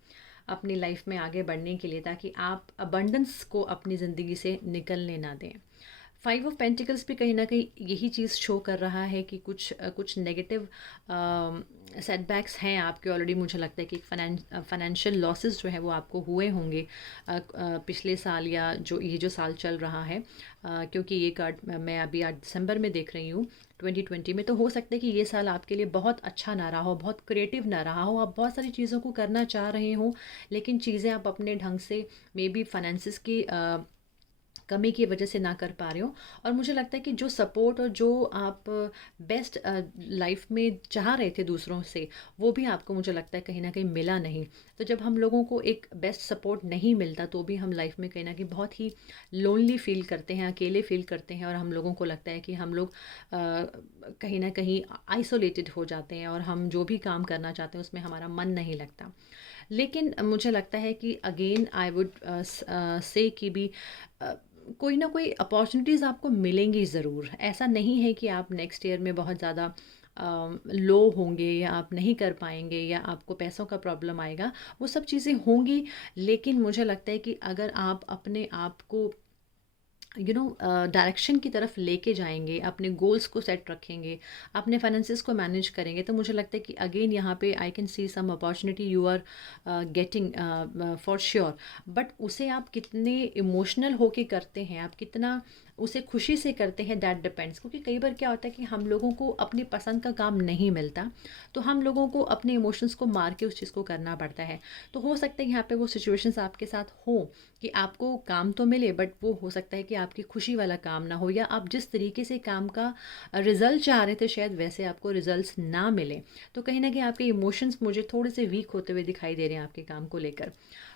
अपनी लाइफ में आगे बढ़ने के लिए, ताकि आप अबंडेंस को अपनी ज़िंदगी से निकलने ना दें। 5 ऑफ पेंटिकल्स भी कहीं ना कहीं यही चीज़ शो कर रहा है कि कुछ नेगेटिव सेटबैक्स हैं आपके ऑलरेडी। मुझे लगता है कि फाइनेंशियल लॉसेस जो है वो आपको हुए होंगे पिछले साल, या जो साल चल रहा है, क्योंकि ये कार्ड मैं अभी आज दिसंबर में देख रही हूँ 2020 में। तो हो सकता है कि ये साल आपके लिए बहुत अच्छा ना रहा हो, बहुत क्रिएटिव ना रहा हो, आप बहुत सारी चीज़ों को करना चाह रहे हो लेकिन चीज़ें आप अपने ढंग से, मे बी फाइनेंसिस की कमी की वजह से ना कर पा रहे हो। और मुझे लगता है कि जो सपोर्ट और जो आप बेस्ट लाइफ में चाह रहे थे दूसरों से, वो भी आपको मुझे लगता है कहीं ना कहीं मिला नहीं। तो जब हम लोगों को एक बेस्ट सपोर्ट नहीं मिलता तो भी हम लाइफ में कहीं ना कहीं बहुत ही लोनली फील करते हैं, अकेले फील करते हैं, और हम लोगों को लगता है कि हम लोग कहीं ना कहीं आइसोलेटेड हो जाते हैं और हम जो भी काम करना चाहते हैं उसमें हमारा मन नहीं लगता। लेकिन मुझे लगता है कि अगेन आई वुड से कि भी अ, कोई ना कोई अपॉर्चुनिटीज़ आपको मिलेंगी ज़रूर। ऐसा नहीं है कि आप नेक्स्ट ईयर में बहुत ज़्यादा लो होंगे या आप नहीं कर पाएंगे या आपको पैसों का प्रॉब्लम आएगा। वो सब चीज़ें होंगी, लेकिन मुझे लगता है कि अगर आप अपने आप को डायरेक्शन की तरफ लेके जाएंगे, अपने गोल्स को सेट रखेंगे, अपने फाइनेंसिस को मैनेज करेंगे, तो मुझे लगता है कि अगेन यहाँ पे I can see some opportunity you are getting for sure. But उसे आप कितने इमोशनल होके करते हैं, आप कितना उसे खुशी से करते हैं, दैट डिपेंड्स। क्योंकि कई बार क्या होता है कि हम लोगों को अपनी पसंद का काम नहीं मिलता, तो हम लोगों को अपने इमोशंस को मार के उस चीज़ को करना पड़ता है। तो हो सकता है यहाँ पे वो सिचुएशंस आपके साथ हो कि आपको काम तो मिले, बट वो हो सकता है कि आपकी खुशी वाला काम ना हो, या आप जिस तरीके से काम का रिजल्ट चाह रहे थे शायद वैसे आपको रिजल्ट्स ना मिले। तो कहीं ना कहीं आपके इमोशंस मुझे थोड़े से वीक होते हुए दिखाई दे रहे हैं आपके काम को लेकर।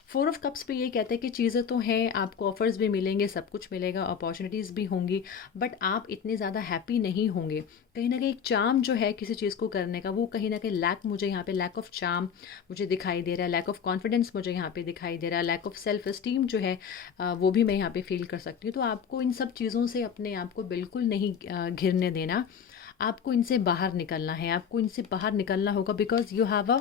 फोर ऑफ कप्स पे ये कहते हैं कि चीज़ें तो हैं, आपको ऑफर्स भी मिलेंगे, सब कुछ मिलेगा, अपॉर्चुनिटीज़ भी होंगी, बट आप इतने ज़्यादा हैप्पी नहीं होंगे। कहीं ना कहीं एक चार्म जो है किसी चीज़ को करने का, वो कहीं ना कहीं लैक, मुझे यहाँ पे लैक ऑफ चार्म मुझे दिखाई दे रहा है, लैक ऑफ कॉन्फिडेंस मुझे यहाँ पे दिखाई दे रहा है, लैक ऑफ सेल्फ इस्टीम जो है वो भी मैं यहाँ पे फील कर सकती हूँ। तो आपको इन सब चीज़ों से अपने आप को बिल्कुल नहीं घिरने देना। आपको इनसे बाहर निकलना है, आपको इनसे बाहर निकलना होगा, because you have a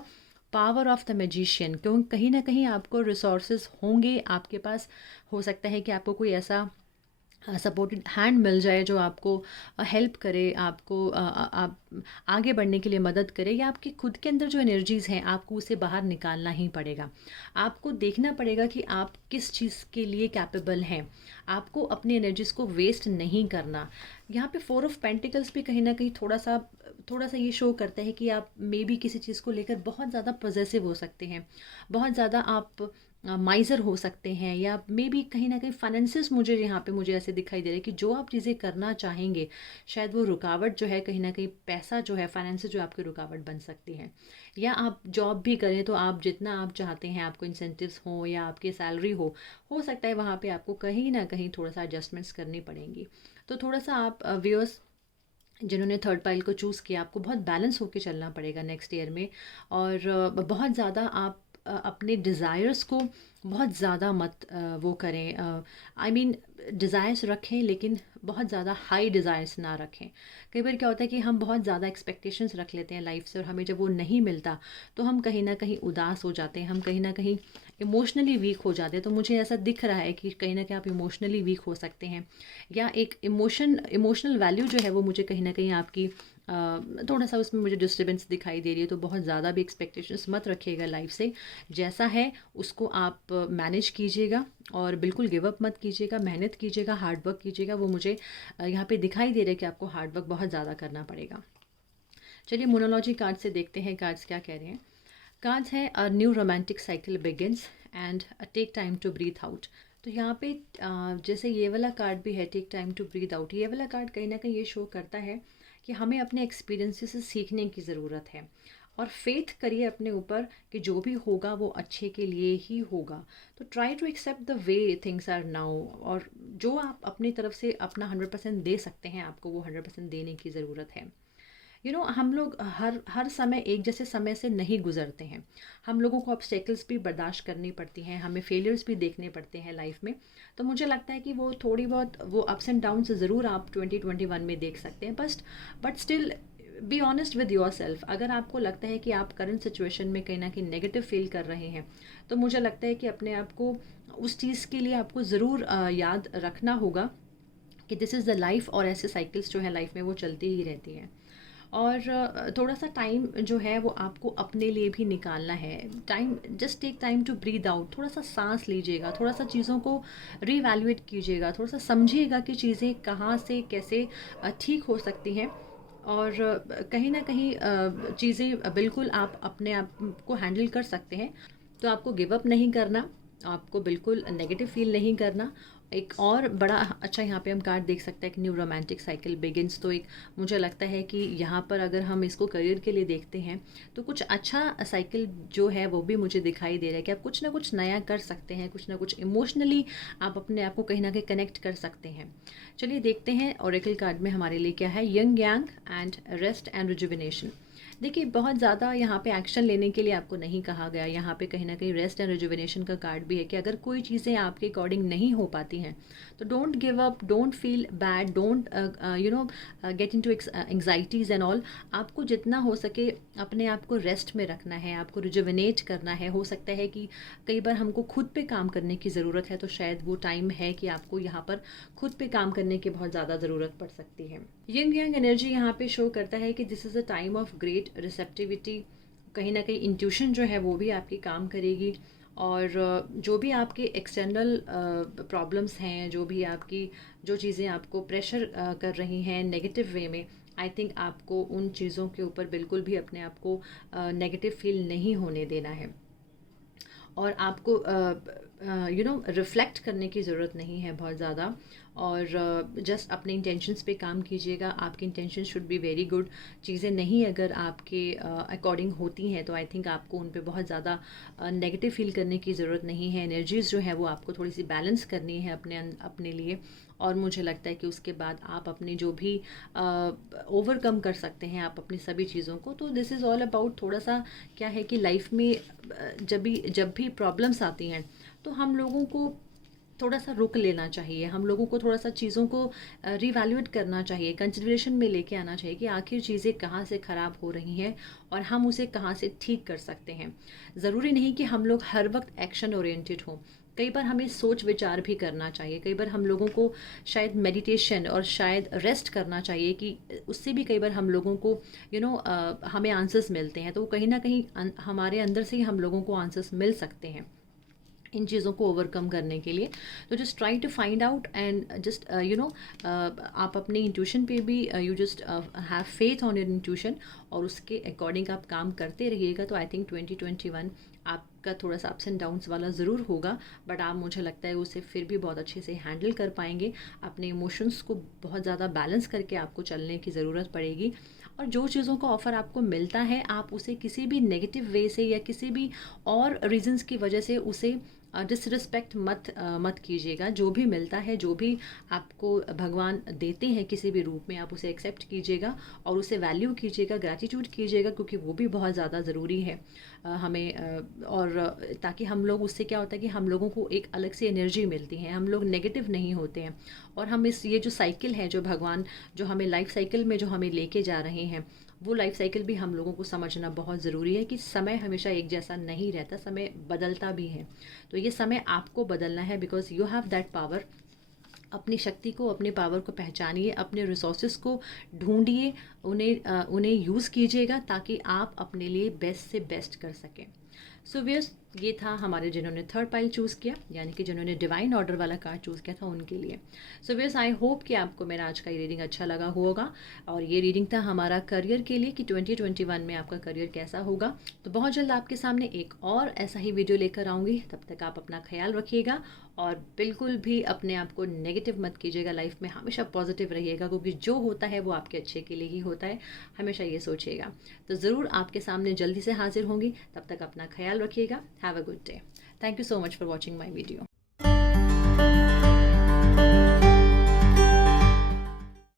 power of the magician. क्यों, कहीं ना कहीं आपको रिसोर्सेज होंगे आपके पास। हो सकता है कि आपको कोई ऐसा सपोर्टेड हैंड मिल जाए जो आपको हेल्प करे, आपको आप आगे बढ़ने के लिए मदद करे, या आपकी खुद के अंदर जो एनर्जीज़ हैं आपको उसे बाहर निकालना ही पड़ेगा। आपको देखना पड़ेगा कि आप किस चीज़ के लिए कैपेबल हैं। आपको अपनी एनर्जीज़ को वेस्ट नहीं करना। यहाँ पे फोर ऑफ पेंटिकल्स भी कहीं ना कहीं थोड़ा सा ये शो करता है कि आप मे बी किसी चीज़ को लेकर बहुत ज़्यादा पॉजेसिव हो सकते हैं, बहुत ज़्यादा आप माइज़र हो सकते हैं, या मे बी कहीं ना कहीं फाइनेंसिस मुझे यहाँ पे मुझे ऐसे दिखाई दे रहा है कि जो आप चीज़ें करना चाहेंगे शायद वो रुकावट जो है, कहीं ना कहीं पैसा जो है, फाइनेंसिस जो आपकी रुकावट बन सकती है। या आप जॉब भी करें तो आप जितना आप चाहते हैं, आपको इंसेंटिव्स हो या आपकी सैलरी हो सकता है वहाँ पे आपको कहीं ना कहीं थोड़ा सा एडजस्टमेंट्स करनी पड़ेंगी। तो थोड़ा सा आप व्यूअर्स जिन्होंने थर्ड पाइल को चूज़ किया, आपको बहुत बैलेंस होकर चलना पड़ेगा नेक्स्ट ईयर में। और बहुत ज़्यादा आप अपने डिज़ायर्स को बहुत ज़्यादा मत वो करें। आई मीन डिज़ायर्स रखें, लेकिन बहुत ज़्यादा हाई डिज़ायर्स ना रखें। कई बार क्या होता है कि हम बहुत ज़्यादा एक्सपेक्टेशंस रख लेते हैं लाइफ से, और हमें जब वो नहीं मिलता तो हम कहीं ना कहीं उदास हो जाते हैं, हम कहीं ना कहीं इमोशनली वीक हो जाते हैं। तो मुझे ऐसा दिख रहा है कि कहीं ना कहीं आप इमोशनली वीक हो सकते हैं, या एक इमोशनल वैल्यू जो है वो मुझे कहीं ना कहीं आपकी थोड़ा सा उसमें मुझे डिस्टर्बेंस दिखाई दे रही है। तो बहुत ज़्यादा भी एक्सपेक्टेशंस मत रखिएगा लाइफ से, जैसा है उसको आप मैनेज कीजिएगा, और बिल्कुल गिव अप मत कीजिएगा, मेहनत कीजिएगा, हार्ड वर्क कीजिएगा। वो मुझे यहाँ पे दिखाई दे रहा है कि आपको हार्ड वर्क बहुत ज़्यादा करना पड़ेगा। चलिए मोनोलॉजी कार्ड से देखते हैं कार्ड्स क्या कह रहे हैं। कार्ड्स है a new romantic cycle begins and take time to breathe out. तो यहाँ पे जैसे ये वाला कार्ड भी है, take time to breathe out, ये वाला कार्ड कहीं ना कहीं ये शो करता है कि हमें अपने एक्सपीरियंसेस से सीखने की ज़रूरत है, और फेथ करिए अपने ऊपर कि जो भी होगा वो अच्छे के लिए ही होगा। तो try to accept the way things are now, और जो आप अपनी तरफ से अपना 100% दे सकते हैं, आपको वो 100% देने की ज़रूरत है। हम लोग हर हर समय एक जैसे समय से नहीं गुजरते हैं। हम लोगों को ऑब्स्टेकल्स भी बर्दाश्त करनी पड़ती हैं, हमें फेलियर्स भी देखने पड़ते हैं लाइफ में। तो मुझे लगता है कि वो थोड़ी बहुत वो अप्स एंड डाउन्स ज़रूर आप 2021 में देख सकते हैं, but still be honest with your self. अगर आपको लगता है कि आप करंट सिचुएशन में कहीं ना कहीं नेगेटिव फील कर रहे हैं, तो मुझे लगता है कि अपने आप को उस चीज़ के लिए आपको ज़रूर याद रखना होगा कि दिस इज़ द लाइफ, और ऐसे साइकिल्स जो है लाइफ में वो चलती ही रहती हैं। और थोड़ा सा टाइम जो है वो आपको अपने लिए भी निकालना है। Time, just take time to breathe out. थोड़ा सा सांस लीजिएगा, थोड़ा सा चीज़ों को रीवैल्यूएट कीजिएगा, थोड़ा सा समझिएगा कि चीज़ें कहाँ से कैसे ठीक हो सकती हैं। और कहीं ना कहीं चीज़ें बिल्कुल आप अपने आप को हैंडल कर सकते हैं। तो आपको गिव अप नहीं करना, आपको बिल्कुल नेगेटिव फ़ील नहीं करना। एक और बड़ा अच्छा यहाँ पे हम कार्ड देख सकते हैं, एक न्यू रोमांटिक साइकिल बिगिन्स। तो एक मुझे लगता है कि यहाँ पर अगर हम इसको करियर के लिए देखते हैं तो कुछ अच्छा साइकिल जो है वो भी मुझे दिखाई दे रहा है कि आप कुछ ना कुछ नया कर सकते हैं, कुछ ना कुछ इमोशनली आप अपने आप को कहीं ना कहीं कनेक्ट कर सकते हैं। चलिए देखते हैं ओरेकल कार्ड में हमारे लिए क्या है। Young Yang and rest and rejuvenation. देखिए बहुत ज़्यादा यहाँ पे एक्शन लेने के लिए आपको नहीं कहा गया। यहाँ पे कहीं ना कहीं रेस्ट एंड रिजुविनेशन का कार्ड भी है कि अगर कोई चीज़ें आपके अकॉर्डिंग नहीं हो पाती हैं तो don't give up, don't feel bad, don't get into anxieties and all. आपको जितना हो सके अपने आप को रेस्ट में रखना है, आपको रिजुविनेट करना है। हो सकता है कि कई बार हमको खुद पे काम करने की ज़रूरत है, तो शायद वो टाइम है कि आपको यहाँ पर खुद पे काम करने की बहुत ज़्यादा ज़रूरत पड़ सकती है। यंग यंग एनर्जी यहाँ पे शो करता है कि this is a time of great receptivity. कहीं ना कहीं इंट्यूशन जो है वो भी आपकी काम करेगी, और जो भी आपके एक्सटर्नल प्रॉब्लम्स हैं, जो भी आपकी जो चीज़ें आपको प्रेशर कर रही हैं नेगेटिव वे में, आई थिंक आपको उन चीज़ों के ऊपर बिल्कुल भी अपने आप को नेगेटिव फील नहीं होने देना है। और आपको रिफ्लेक्ट करने की ज़रूरत नहीं है बहुत ज़्यादा, और जस्ट अपने इंटेंशंस पे काम कीजिएगा। आपकी intention should be very good. चीज़ें नहीं अगर आपके अकॉर्डिंग होती हैं तो आई थिंक आपको उन पे बहुत ज़्यादा नेगेटिव फील करने की ज़रूरत नहीं है। एनर्जीज़ जो है वो आपको थोड़ी सी बैलेंस करनी है अपने लिए। और मुझे लगता है कि उसके बाद आप अपनी जो भी ओवरकम कर सकते हैं आप अपनी सभी चीज़ों को। तो दिस इज़ ऑल अबाउट थोड़ा सा क्या है कि लाइफ में जब भी प्रॉब्लम्स आती हैं तो हम लोगों को थोड़ा सा रुक लेना चाहिए। हम लोगों को थोड़ा सा चीज़ों को रिवैल्यूएट करना चाहिए, कंसिडरेशन में लेके आना चाहिए कि आखिर चीज़ें कहाँ से ख़राब हो रही हैं और हम उसे कहाँ से ठीक कर सकते हैं। ज़रूरी नहीं कि हम लोग हर वक्त एक्शन ओरिएंटेड हों। कई बार हमें सोच विचार भी करना चाहिए। कई बार हम लोगों को शायद मेडिटेशन और शायद रेस्ट करना चाहिए कि उससे भी कई बार हम लोगों को हमें आंसर्स मिलते हैं। तो कहीं ना कहीं हमारे अंदर से ही हम लोगों को आंसर्स मिल सकते हैं इन चीज़ों को ओवरकम करने के लिए। तो just try to find out and just आप अपने इंट्यूशन पे भी you just have faith on your intuition, और उसके अकॉर्डिंग आप काम करते रहिएगा। तो आई थिंक 2021 आपका थोड़ा सा अप्स एंड डाउन्स वाला ज़रूर होगा, बट आप मुझे लगता है उसे फिर भी बहुत अच्छे से हैंडल कर पाएंगे। अपने इमोशंस को बहुत ज़्यादा बैलेंस करके आपको चलने की ज़रूरत पड़ेगी। और जो चीज़ों का ऑफ़र आपको मिलता है आप उसे किसी भी नेगेटिव वे से या किसी भी और रीजंस की वजह से उसे डिसरिस्पेक्ट मत कीजिएगा। जो भी मिलता है, जो भी आपको भगवान देते हैं किसी भी रूप में, आप उसे एक्सेप्ट कीजिएगा और उसे वैल्यू कीजिएगा, ग्रैटिट्यूड कीजिएगा, क्योंकि वो भी बहुत ज़्यादा ज़रूरी है हमें। और ताकि हम लोग, उससे क्या होता है कि हम लोगों को एक अलग से एनर्जी मिलती है, हम लोग नेगेटिव नहीं होते हैं। और हम ये जो साइकिल है, जो भगवान जो हमें लाइफ साइकिल में जो हमें लेके जा रहे हैं, वो लाइफ साइकिल भी हम लोगों को समझना बहुत ज़रूरी है कि समय हमेशा एक जैसा नहीं रहता, समय बदलता भी है। तो ये समय आपको बदलना है, because you have that power. अपनी शक्ति को, अपने पावर को पहचानिए, अपने रिसोर्सेज को ढूंढिए, उन्हें यूज़ कीजिएगा ताकि आप अपने लिए बेस्ट से बेस्ट कर सकें। सो व्यस ये था हमारे जिन्होंने थर्ड पाइल चूज़ किया, यानी कि जिन्होंने डिवाइन ऑर्डर वाला कार्ड चूज़ किया था उनके लिए। सो व्यस आई होप कि आपको मेरा आज का ये रीडिंग अच्छा लगा होगा। और ये रीडिंग था हमारा करियर के लिए कि 2021 में आपका करियर कैसा होगा। तो बहुत जल्द आपके सामने एक और ऐसा ही वीडियो लेकर आऊँगी। तब तक आप अपना ख्याल रखिएगा और बिल्कुल भी अपने आप को नेगेटिव मत कीजिएगा। लाइफ में हमेशा पॉजिटिव रहिएगा, क्योंकि जो होता है वो आपके अच्छे के लिए ही होता है, हमेशा ये सोचिएगा। तो ज़रूर आपके सामने जल्दी से हाजिर होंगी। तब तक अपना ख्याल रखिएगा। Have a good day. Thank you so much for watching my video.